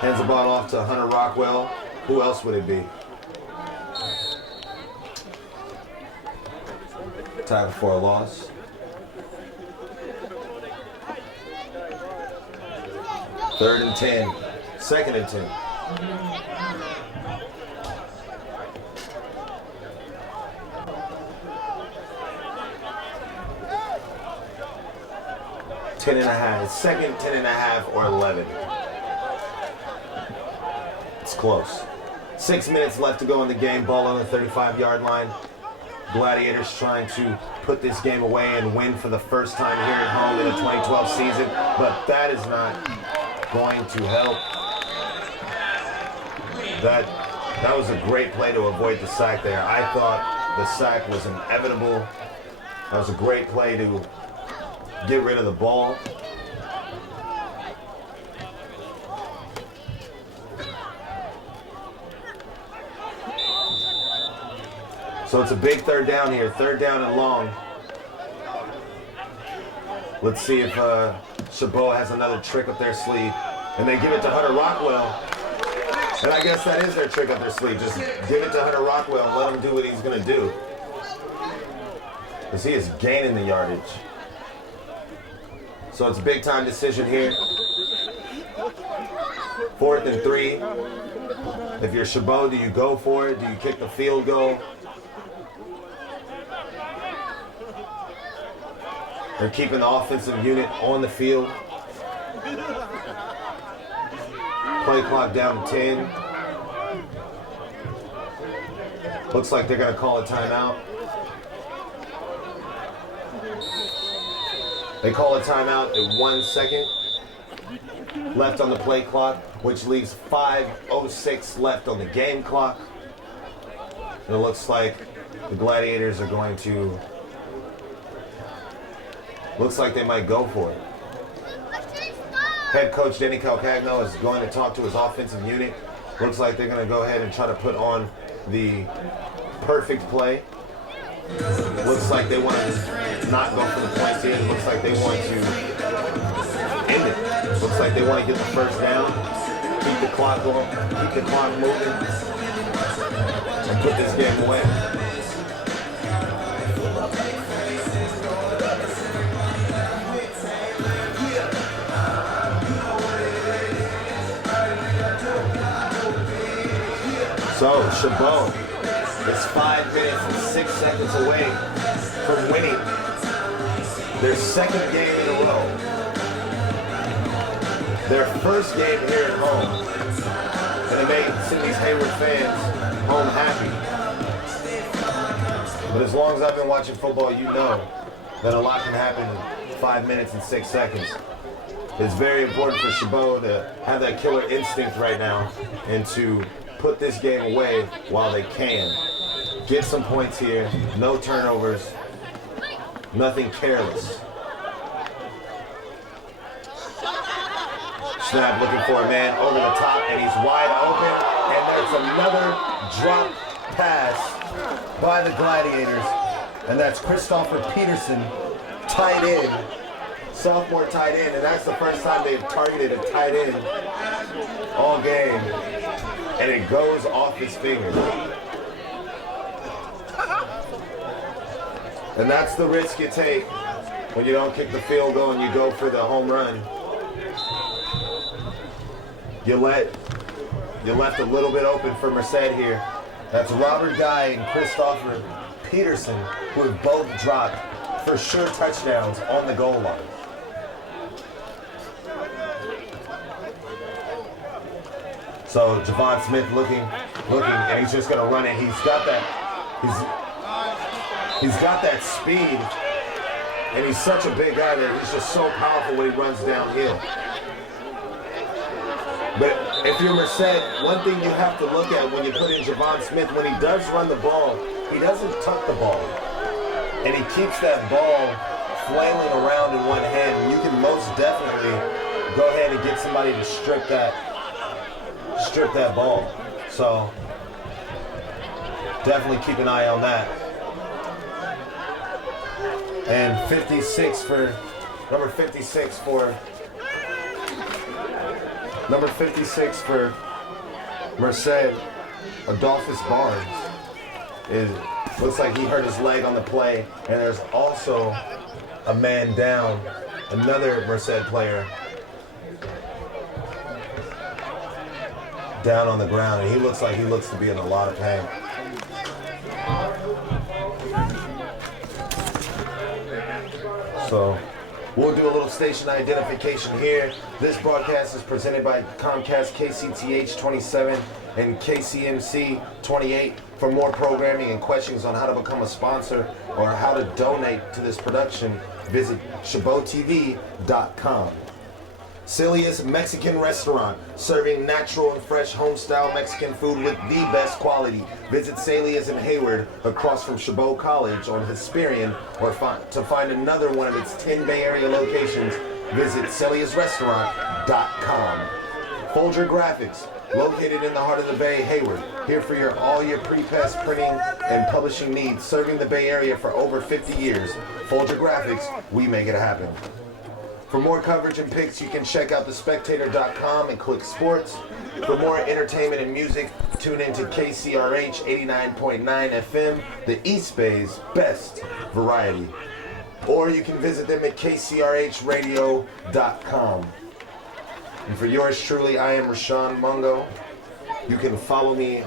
Hands the ball off to Hunter Rockwell. Who else would it be? Tackle for a loss. Third and 10. Second and 10. Ten and a half. Second 10 and a half or 11. It's close. 6 minutes left to go in the game. Ball on the 35-yard line. Gladiators trying to put this game away and win for the first time here at home in the 2012 season, but that is not going to help. That was a great play to avoid the sack there. I thought the sack was inevitable. That was a great play to get rid of the ball. So it's a big third down here, third down and long. Let's see if CHABOT has another trick up their sleeve. And they give it to Hunter Rockwell. And I guess that is their trick up their sleeve. Just give it to Hunter Rockwell and let him do what he's going to do. Because he is gaining the yardage. So it's a big time decision here. 4th and 3. If you're CHABOT, do you go for it? Do you kick the field goal? They're keeping the offensive unit on the field. Play clock down to 10. Looks like they're going to call a timeout. They call a timeout at 1 second left on the play clock, which leaves 5:06 left on the game clock. And it looks like the Gladiators are going to... Looks like they might go for it. Head coach Denny Calcagno is going to talk to his offensive unit. Looks like they're going to go ahead and try to put on the perfect play. Looks like they want to not go for the points here. Looks like they want to end it. Looks like they want to get the first down, keep the clock going, keep the clock moving, and put this game away. So, CHABOT is 5 minutes and 6 seconds away from winning their second game in a row. Their first game here at home. And it made Sydney's Hayward fans home happy. But as long as I've been watching football, you know that a lot can happen in 5 minutes and 6 seconds. It's very important for CHABOT to have that killer instinct right now and to put this game away while they can. Get some points here, no turnovers, nothing careless. Snap looking for a man over the top, and he's wide open, and there's another drop pass by the Gladiators, and that's Christopher Peterson, tight end, sophomore tight end, and that's the first time they've targeted a tight end all game. And it goes off his fingers. And that's the risk you take when you don't kick the field goal and you go for the home run. You left a little bit open for Merced here. That's Robert Guy and Christopher Peterson, who have both dropped for sure touchdowns on the goal line. So Javon Smith looking, and he's just gonna run it. He's got that speed, and he's such a big guy that he's just so powerful when he runs downhill. But if you're Merced, one thing you have to look at when you put in Javon Smith, when he does run the ball, he doesn't tuck the ball, and he keeps that ball flailing around in one hand. You can most definitely go ahead and get somebody to strip that ball. So definitely keep an eye on that. And number 56 for Merced, Adolphus Barnes, looks like he hurt his leg on the play, and there's also a man down, another Merced player down on the ground, and he looks to be in a lot of pain. So We'll do a little station identification here. This broadcast is presented by Comcast KCTH 27 and KCMC 28. For more programming and questions on how to become a sponsor or how to donate to this production, visit CHABOTTV.com. Celia's Mexican Restaurant, serving natural and fresh home-style Mexican food with the best quality. Visit Celia's in Hayward, across from Chabot College on Hesperian, or to find another one of its 10 Bay Area locations, visit Celia'sRestaurant.com. Folger Graphics, located in the heart of the Bay, Hayward, here for all your pre-press printing and publishing needs, serving the Bay Area for over 50 years. Folger Graphics, we make it happen. For more coverage and picks, you can check out thespectator.com and click sports. For more entertainment and music, tune into KCRH 89.9 FM, the East Bay's best variety. Or you can visit them at kcrhradio.com. And for yours truly, I am Rashawn Mungo. You can follow me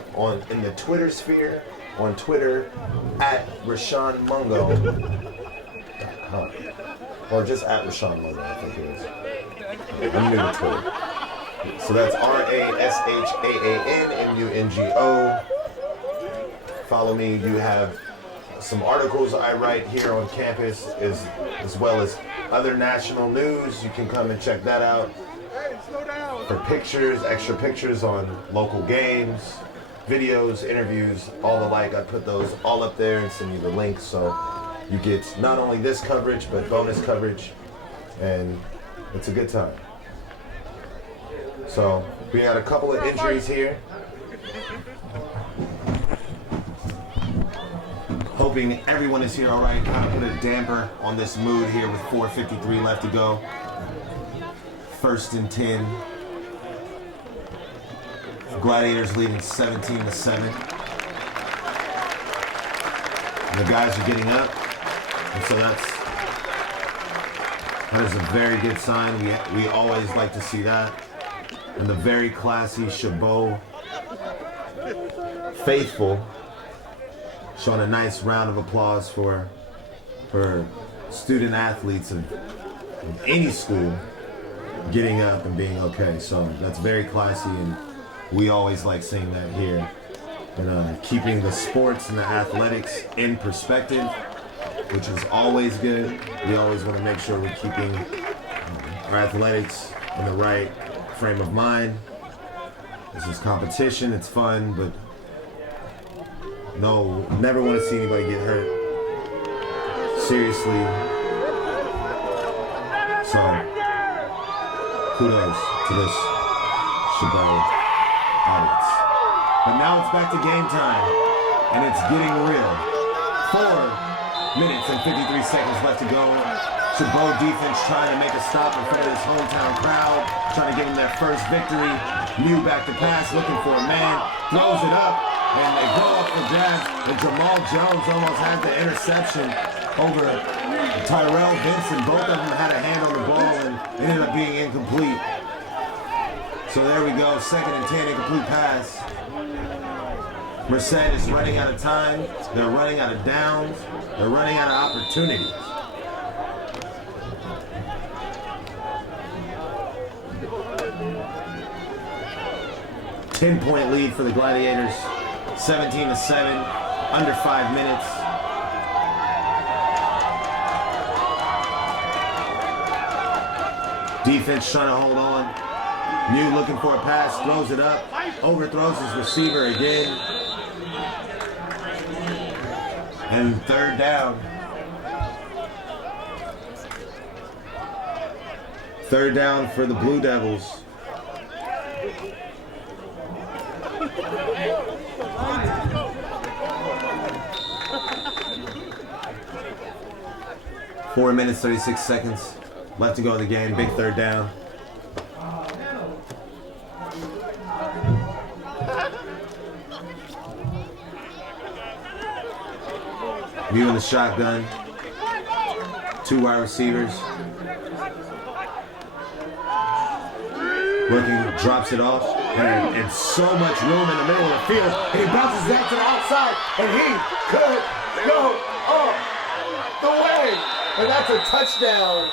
in the Twitter sphere, on Twitter, at Rashawn Mungo. Or just at Rashawn Mungo, I think it is. I'm new to Twitter. So that's RASHAANMUNGO. Follow me. You have some articles I write here on campus, as well as other national news. You can come and check that out. For pictures, extra pictures on local games, videos, interviews, all the like. I put those all up there and send you the links, so you get not only this coverage, but bonus coverage, and it's a good time. So we had a couple of injuries here. Hoping everyone is here all right. Kind of put a damper on this mood here with 4:53 left to go. 1st and 10. Gladiators leading 17-7. And the guys are getting up. And so that is a very good sign. We always like to see that. And the very classy Chabot faithful showing a nice round of applause for student athletes of any school getting up and being okay. So that's very classy, and we always like seeing that here. And keeping the sports and the athletics in perspective, which is always good. We always want to make sure we're keeping our athletics in the right frame of mind. This is competition, it's fun, but no, never want to see anybody get hurt. Seriously. So, kudos to this Chabot audience. But now it's back to game time, and it's getting real. 4 minutes and 53 seconds left to go. Chabot defense trying to make a stop in front of this hometown crowd, trying to give them their first victory. Mew back to pass, looking for a man, throws it up, and they go up for grabs, and Jamal Jones almost had the interception over Tyrell Vincent. Both of them had a hand on the ball and ended up being incomplete. So there we go, 2nd and 10, incomplete pass. Merced is running out of time, they're running out of downs, they're running out of opportunities. Ten-point lead for the Gladiators, 17-7, under 5 minutes. Defense trying to hold on. Mew looking for a pass, throws it up, overthrows his receiver again. And 3rd down. 3rd down for the Blue Devils. Four minutes, 36 seconds left to go in the game. Big 3rd down. Mew in the shotgun. 2 wide receivers. Looking, drops it off, and so much room in the middle of the field. And he bounces that to the outside, and he could go all the way. And that's a touchdown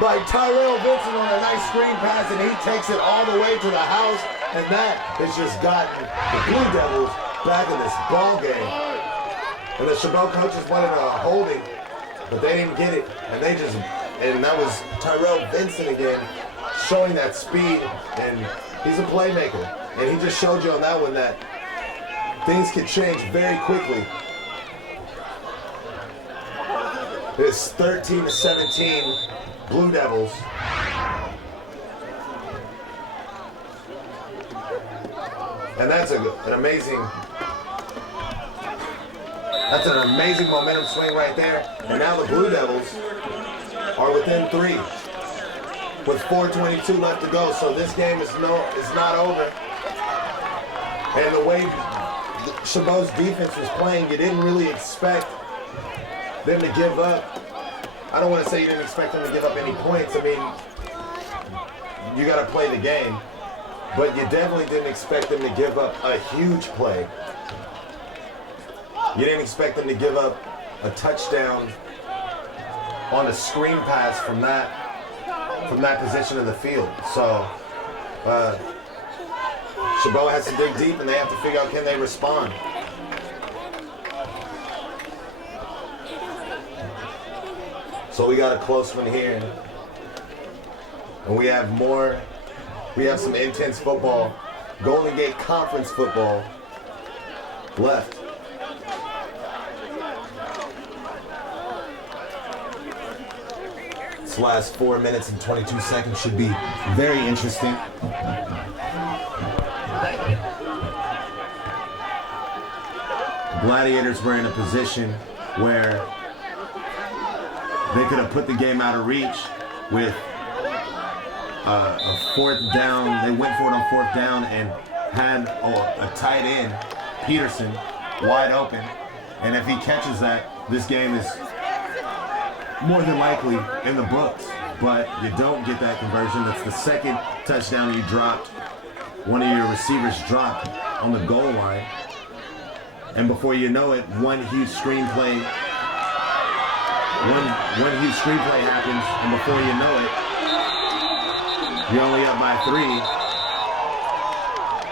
by Tyrell Vincent on a nice screen pass, and he takes it all the way to the house, and that has just got the Blue Devils back in this ball game. And the CHABOT coaches wanted a holding, but they didn't get it, and that was Tyrell Vincent again, showing that speed, and he's a playmaker. And he just showed you on that one that things can change very quickly. It's 13-17, Blue Devils. And that's an amazing momentum swing right there. And now the Blue Devils are within 3 with 4:22 left to go. So this game is not over. And the way CHABOT's defense was playing, you didn't really expect them to give up. I don't want to say you didn't expect them to give up any points. I mean, you got to play the game. But you definitely didn't expect them to give up a huge play. You didn't expect them to give up a touchdown on a screen pass from that position of the field. So CHABOT has to dig deep, and they have to figure out, can they respond? So we got a close one here, and we have some intense football, Golden Gate Conference football left. This last 4 minutes and 22 seconds should be very interesting. Gladiators were in a position where they could have put the game out of reach with a 4th down. They went for it on 4th down and had a tight end, Peterson, wide open. And if he catches that, this game is more than likely in the books. But you don't get that conversion. That's the second touchdown you dropped. One of your receivers dropped on the goal line. And before you know it, one huge screenplay happens, and before you know it, you're only up by 3,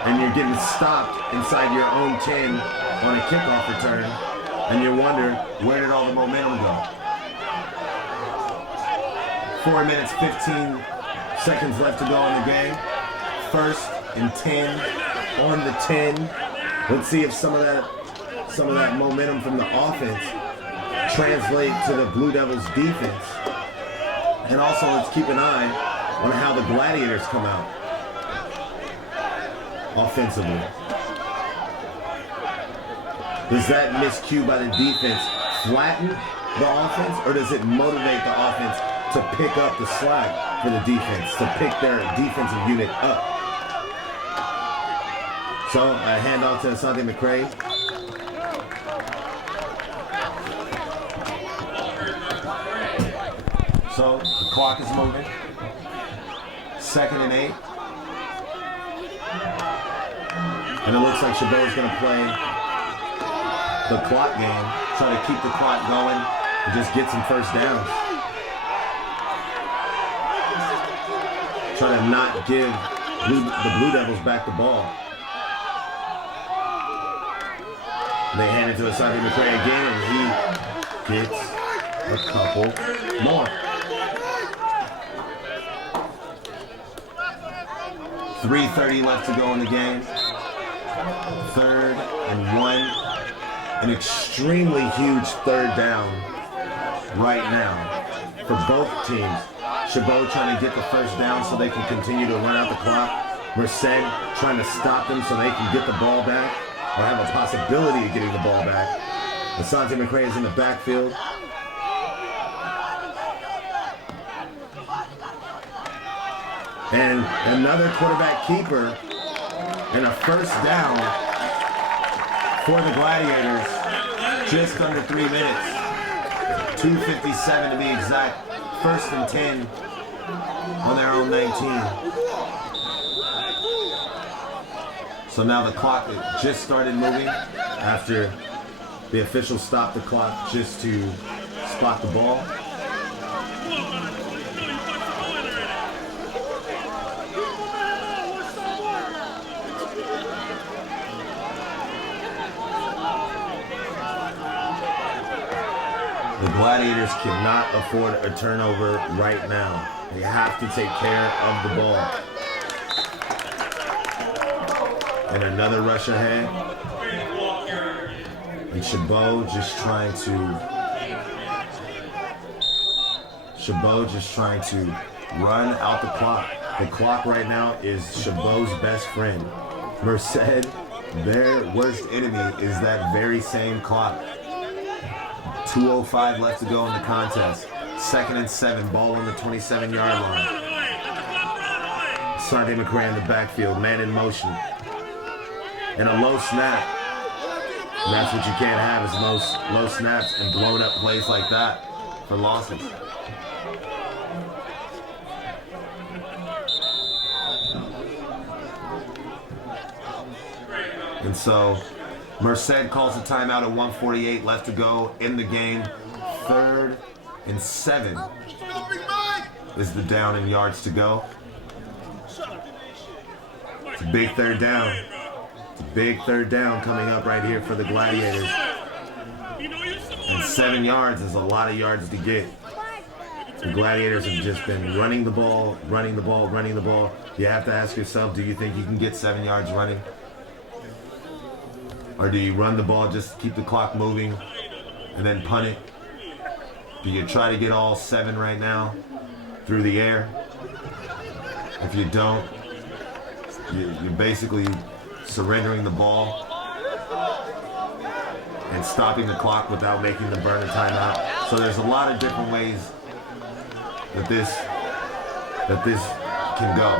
and you're getting stopped inside your own 10 on a kickoff return, and you wonder, where did all the momentum go? 4 minutes, 15 seconds left to go in the game. 1st and 10 on the 10. Let's see if some of that momentum from the offense translate to the Blue Devils defense. And also let's keep an eye on how the Gladiators come out offensively. Does that miscue by the defense flatten the offense, or does it motivate the offense to pick up the slack for the defense, to pick their defensive unit up? So a handoff to Asante McCray. So the clock is moving. 2nd and 8. And it looks like CHABOT is going to play the clock game, try to keep the clock going and just get some first downs. Try to not give the Blue Devils back the ball. And they hand it to Asante McCray again, and he gets a couple more. 3:30 left to go in the game. 3rd and 1. An extremely huge 3rd down right now for both teams. CHABOT trying to get the first down so they can continue to run out the clock. Merced trying to stop them so they can get the ball back, or have a possibility of getting the ball back. Asante McCray is in the backfield. And another quarterback keeper and a first down for the Gladiators. Just under 3 minutes. 2:57 to be exact. 1st and 10 on their own 19. So now the clock just started moving after the officials stopped the clock just to spot the ball. The Gladiators cannot afford a turnover right now. They have to take care of the ball. And another rush ahead. And CHABOT just trying to run out the clock. The clock right now is CHABOT's best friend. Merced, their worst enemy, is that very same clock. 2:05 left to go in the contest. 2nd and 7, ball on the 27-yard line. Sante McCray in the backfield, man in motion. And a low snap. And that's what you can't have, is low snaps and blown up plays like that for losses. And so Merced calls a timeout at 1:48 left to go in the game. 3rd and 7 is the down in yards to go. It's a big third down. It's a big third down coming up right here for the Gladiators. And 7 yards is a lot of yards to get. The Gladiators have just been running the ball. You have to ask yourself, do you think you can get 7 yards running? Or do you run the ball just to keep the clock moving and then punt it? Do you try to get all 7 right now through the air? If you don't, you're basically surrendering the ball and stopping the clock without making the burner timeout. So there's a lot of different ways that this can go.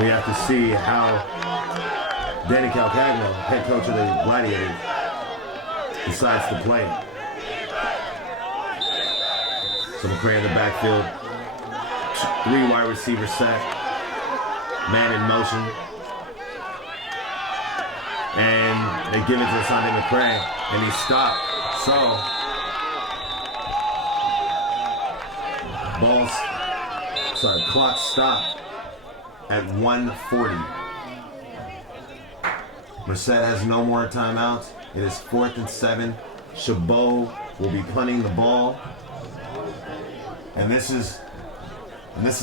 We have to see how Danny Calcagno, head coach of the Gladiators, decides to play. So McCray in the backfield, 3 wide receiver set, man in motion, and they give it to Sante McCray, and he stopped. So clock stopped at 1:40. Merced has no more timeouts. It is 4th and 7. CHABOT will be punting the ball. And this is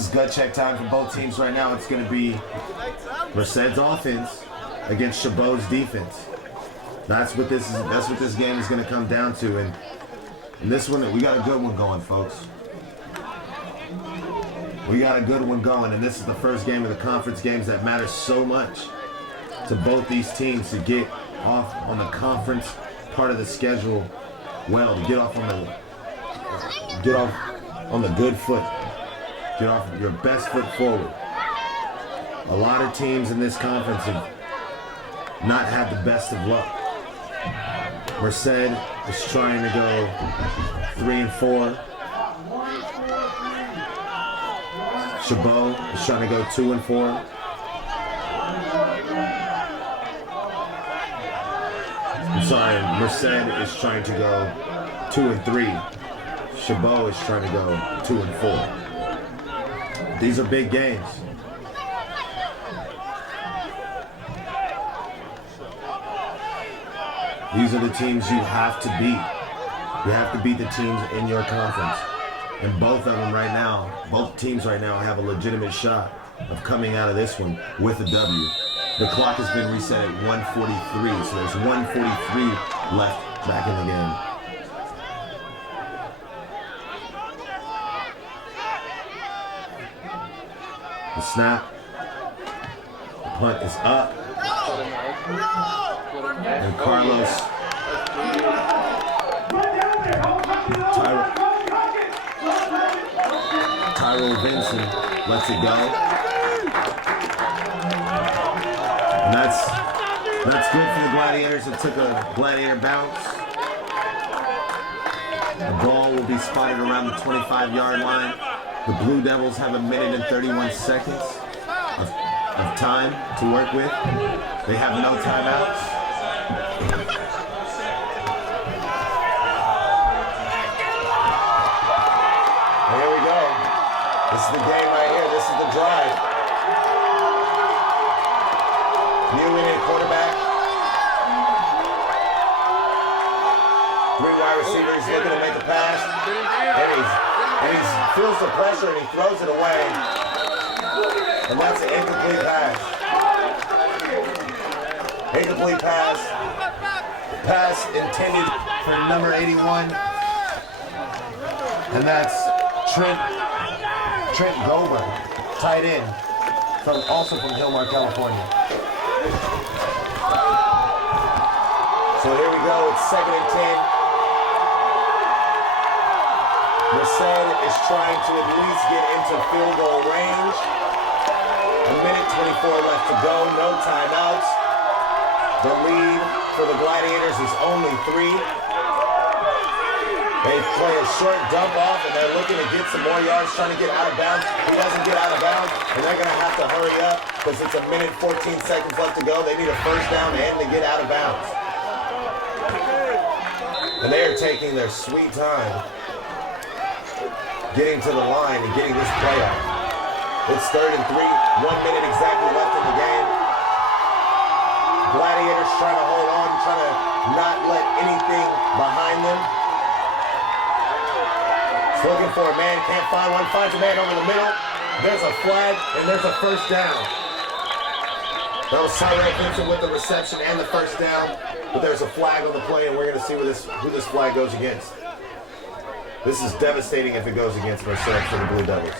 gut check time for both teams right now. It's going to be Merced's offense against CHABOT's defense. That's what this game is going to come down to. And this one, we got a good one going, folks. We got a good one going, and this is the first game of the conference games that matters so much to both these teams to get off on the conference part of the schedule well, to get off on the good foot, get off your best foot forward. A lot of teams in this conference have not had the best of luck. Merced is trying to go 3 and 4. CHABOT is trying to go 2 and 4. I'm sorry, Merced is trying to go 2 and 3. CHABOT is trying to go 2 and 4. These are big games. These are the teams you have to beat. You have to beat the teams in your conference. And both teams right now have a legitimate shot of coming out of this one with a W. The clock has been reset at 1:43, so there's 1:43 left back in the game. The snap. The punt is up. And Carlos Tyro Vincent lets it go. And that's good for the Gladiators. It took a Gladiator bounce. The ball will be spotted around the 25-yard line. The Blue Devils have 1 minute and 31 seconds of time to work with. They have no timeouts. And here we go. This is the game right here. This is the drive. New in at quarterback. wide receiver. He's looking to make a pass, and he feels the pressure and he throws it away. And that's an incomplete pass. Incomplete pass. Pass intended for number 81. And that's Trent Gover, tight end, also from Hillmar, California. So here we go, it's 2nd and 10. Merced is trying to at least get into field goal range. A minute 24 left to go, no timeouts. The lead for the Gladiators is only 3. They play a short dump off and they're looking to get some more yards, trying to get out of bounds. He doesn't get out of bounds, and they're going to have to hurry up because it's a minute 14 seconds left to go. They need a first down and to get out of bounds. And they are taking their sweet time getting to the line and getting this play out. It's 3rd and 3, 1 minute exactly left in the game. Gladiators trying to hold on, trying to not let anything behind them. He's looking for a man, can't find one, finds a man over the middle. There's a flag, and there's a first down. That was Cyril Vincent with the reception and the first down, but there's a flag on the play, and we're going to see who this flag goes against. This is devastating if it goes against Merced for the Blue Devils.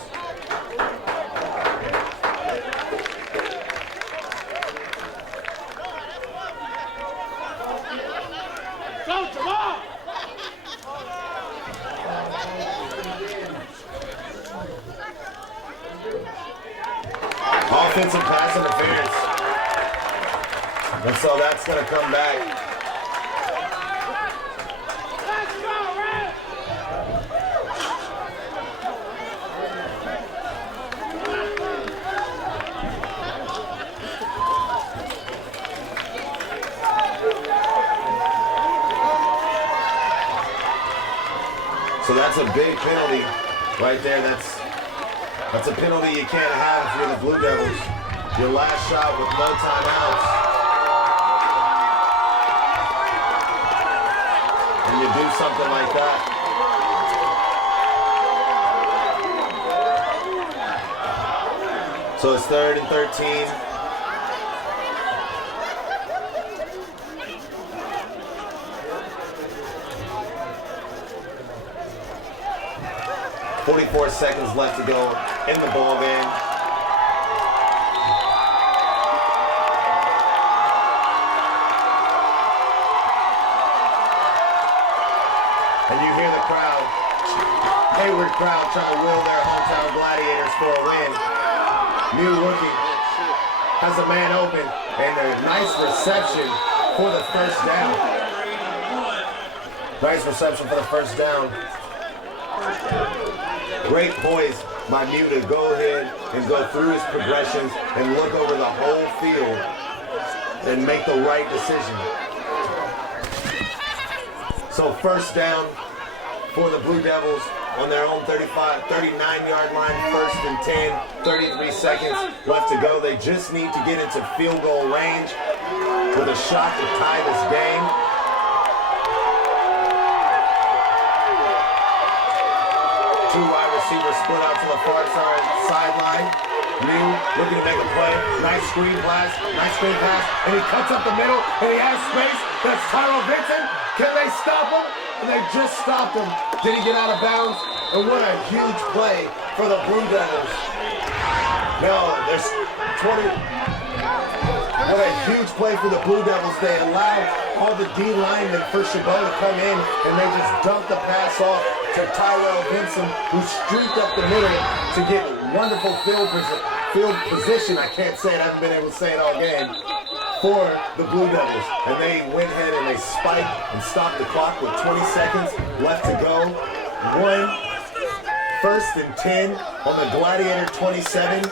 Offensive pass interference. And so that's going to come back. So that's a big penalty right there. That's a penalty you can't have if you're the Blue Devils. Your last shot with no timeouts. And you do something like that. So it's 3rd and 13. .44 seconds left to go in the ball game. And you hear the crowd, Hayward crowd, trying to will their hometown Gladiators for a win. New rookie has a man open, and a nice reception for the first down. Nice reception for the first down. Great poise by Mew to go ahead and go through his progressions and look over the whole field and make the right decision. So first down for the Blue Devils on their own 39-yard line, 1st and 10, 33 seconds left to go. They just need to get into field goal range with a shot to tie this game. Two wide receivers split out to the far sideline. Mew looking to make a play. Nice screen pass, and he cuts up the middle, and he has space. That's Tyrell Vincent. Can they stop him? And they just stopped him. Did he get out of bounds? And what a huge play for the Blue Devils. No, there's 20. What a huge play for the Blue Devils. They allowed all the D linemen for CHABOT to come in, and they just dumped the pass off to Tyrell Vincent, who streaked up the middle to get wonderful field position. I can't say it. I haven't been able to say it all game. For the Blue Devils. And they went ahead and they spiked and stopped the clock with 20 seconds left to go. 1st and 10 on the Gladiator 27.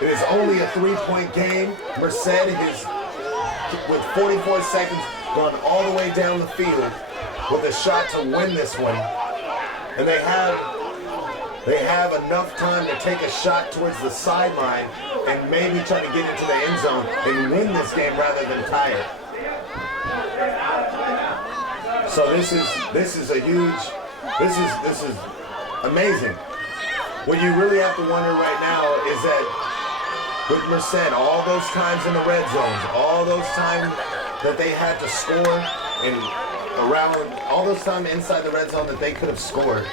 It is only a 3-point game. Merced is, with 44 seconds, gone all the way down the field with a shot to win this one. And they have enough time to take a shot towards the sideline and maybe try to get into the end zone and win this game rather than tie it. So this is a huge, this is amazing. What you really have to wonder right now is that with Merced, all those times in the red zones, all those times that they had to score and around, all those times inside the red zone that they could have scored,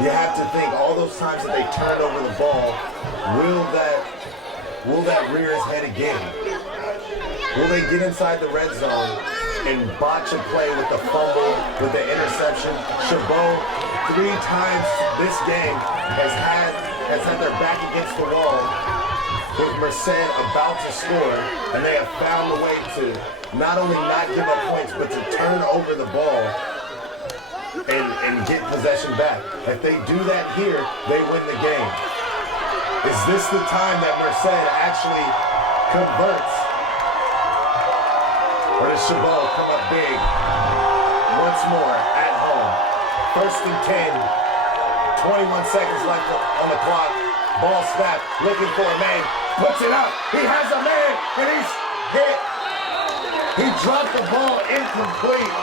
you have to think all those times that they turned over the ball, will that rear its head again? Will they get inside the red zone and botch a play with the fumble, with the interception? CHABOT 3 times this game has had their back against the wall with Merced about to score, and they have found a way to not only not give up points, but to turn over the ball and get possession back. If they do that here, they win the game. Is this the time that Merced actually converts? Or does CHABOT come up big once more at home? 1st and 10, 21 seconds left on the clock. Ball snap, looking for a man, puts it up. He has a man, and he's hit. He dropped the ball incomplete.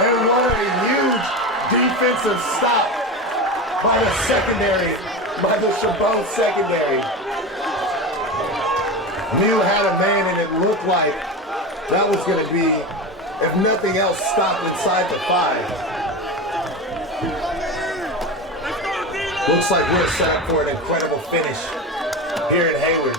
And what a huge defensive stop by the secondary, by the CHABOT secondary. Neal had a man, and it looked like that was going to be, if nothing else, stopped inside the 5. Looks like we're set up for an incredible finish here in Hayward.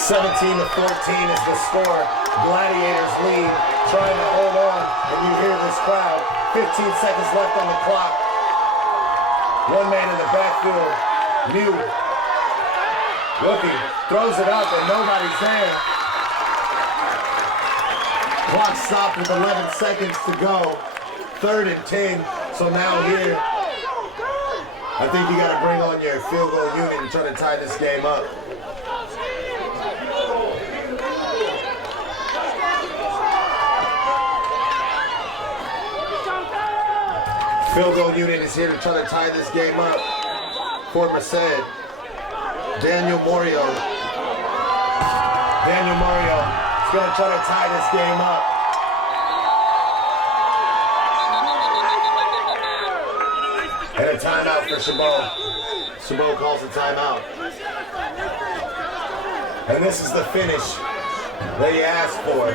17-14 is the score. Gladiators lead, trying to hold on, and you hear this crowd. 15 seconds left on the clock. One man in the backfield, New, looking, throws it up, and nobody's there. Clock stopped with 11 seconds to go. 3rd and 10, so now here, I think you got to bring on your field goal unit and try to tie this game up. Field goal unit is here to try to tie this game up for Merced. Daniel Morio is going to try to tie this game up. And a timeout for CHABOT. CHABOT calls a timeout. And this is the finish that he asked for.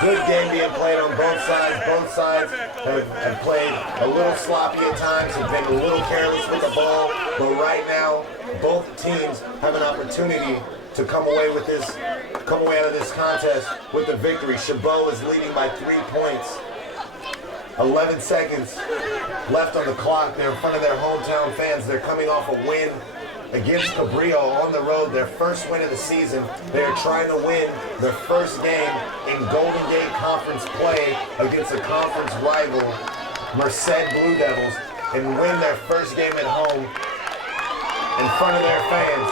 Good game being played on both sides. Both sides have played a little sloppy at times, have been a little careless with the ball. But right now, both teams have an opportunity to come away out of this contest with the victory. CHABOT is leading by 3 points. 11 seconds left on the clock. They're in front of their hometown fans. They're coming off a win against Cabrillo on the road, their first win of the season. They are trying to win their first game in Golden Gate Conference play against a conference rival, Merced Blue Devils, and win their first game at home in front of their fans.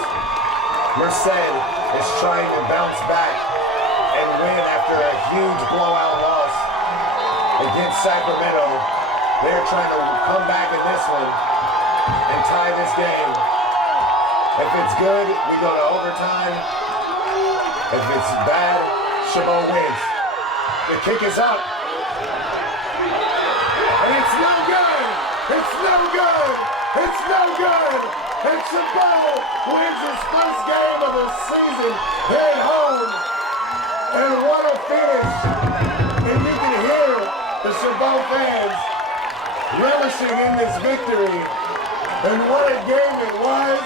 Merced is trying to bounce back and win after a huge blowout loss against Sacramento. They're trying to come back in this one and tie this game. If it's good, we go to overtime. If it's bad, CHABOT wins. The kick is up. And it's no good. It's no good. It's no good. And CHABOT wins his first game of the season here at home. And what a finish. And you can hear the CHABOT fans relishing in this victory. And what a game it was.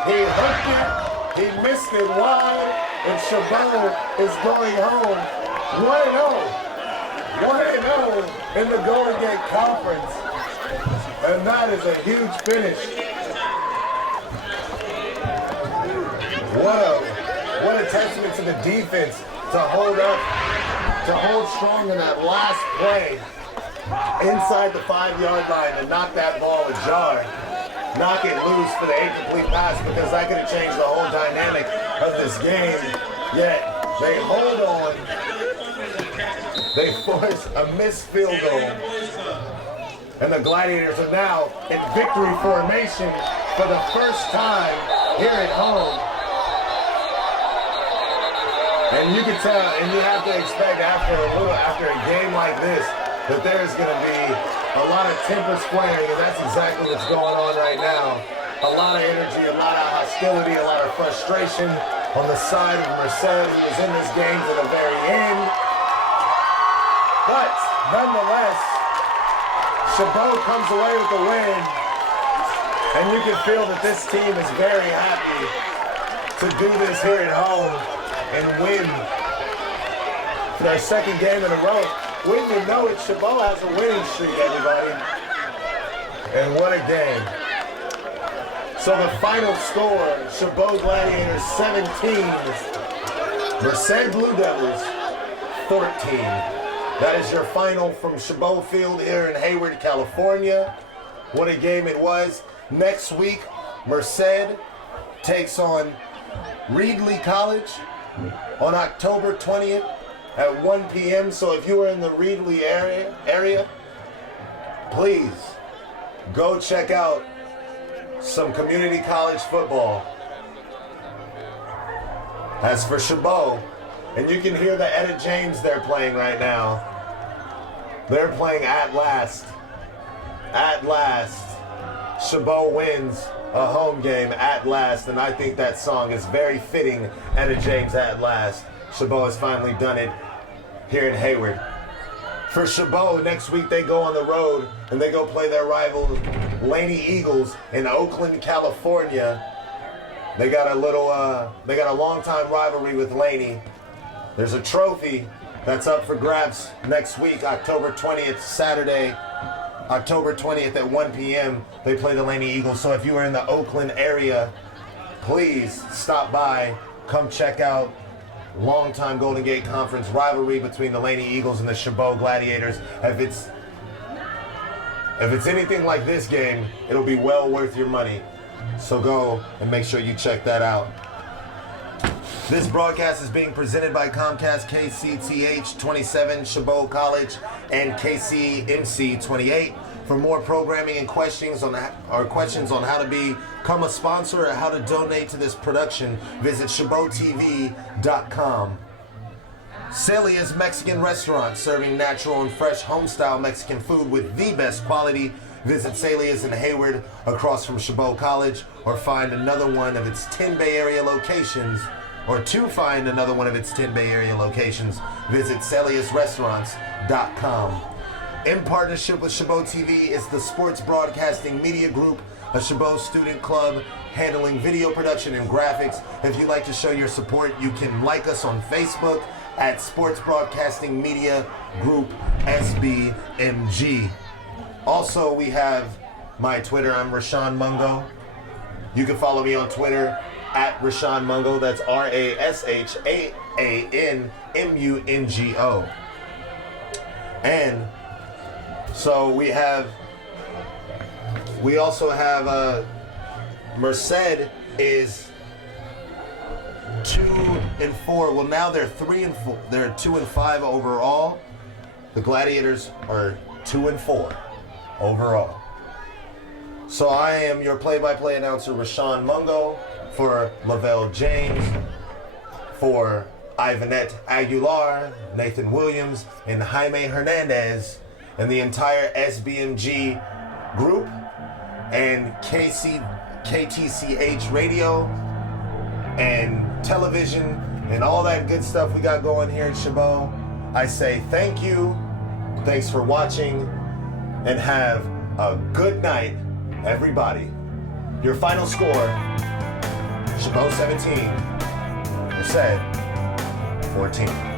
He hooked it, he missed it wide, and CHABOT is going home 1-0. 1-0 in the Golden Gate Conference. And that is a huge finish. What a testament to the defense to hold up, to hold strong in that last play inside the 5-yard line and knock that ball ajar. Knock it loose for the incomplete pass, because that could have changed the whole dynamic of this game. Yet they hold on. They force a missed field goal. And the Gladiators are now in victory formation for the first time here at home. And you can tell, and you have to expect after a game like this, that there's going to be a lot of tempers flaring, and that's exactly what's going on right now. A lot of energy, a lot of hostility, a lot of frustration on the side of Merced, who was in this game to the very end. But nonetheless, CHABOT comes away with the win, and you can feel that this team is very happy to do this here at home and win their second game in a row. When you know it, CHABOT has a winning streak, everybody. And what a game. So the final score, CHABOT Gladiators 17, Merced Blue Devils 14. That is your final from CHABOT Field here in Hayward, California. What a game it was. Next week, Merced takes on Reedley College on October 20th at 1 p.m. So if you are in the Reedley area, please go check out some community college football. As for CHABOT, and you can hear the Etta James they're playing right now. They're playing At Last. At Last. CHABOT wins a home game at last, and I think that song is very fitting. Etta James, At Last. CHABOT has finally done it here in Hayward. For CHABOT, next week they go on the road and they go play their rival Laney Eagles in Oakland, California. They got a long-time rivalry with Laney. There's a trophy that's up for grabs next week, October 20th, Saturday, October 20th at 1 p.m. They play the Laney Eagles. So if you are in the Oakland area, please stop by, come check out longtime Golden Gate Conference rivalry between the Laney Eagles and the CHABOT Gladiators. If it's anything like this game, it'll be well worth your money. So go and make sure you check that out. This broadcast is being presented by Comcast KCTH 27, CHABOT College, and KCMC 28. For more programming and questions on how to become a sponsor or how to donate to this production, visit CHABOTTV.com. Celia's Mexican Restaurant, serving natural and fresh home-style Mexican food with the best quality. Visit Celia's in Hayward, across from CHABOT College, or find another one of its 10 Bay Area locations. Or to find another one of its 10 Bay Area locations, visit CeliasRestaurants.com. In partnership with CHABOT TV is the Sports Broadcasting Media Group, a CHABOT student club handling video production and graphics. If you'd like to show your support, you can like us on Facebook at Sports Broadcasting Media Group SBMG. Also, we have my Twitter. I'm Rashawn Mungo. You can follow me on Twitter at Rashawn Mungo. That's RASHAANMUNGO. And so we also have Merced is 2-4. Well, now they're 3-4. They're 2-5 overall. The Gladiators are 2-4 overall. So I am your play-by-play announcer, Rashawn Mungo, for Lavelle James, for Ivanette Aguilar, Nathan Williams, and Jaime Hernandez, and the entire SBMG group, and KTCH radio, and television, and all that good stuff we got going here at CHABOT. I say thank you, thanks for watching, and have a good night, everybody. Your final score, CHABOT 17, Merced 14.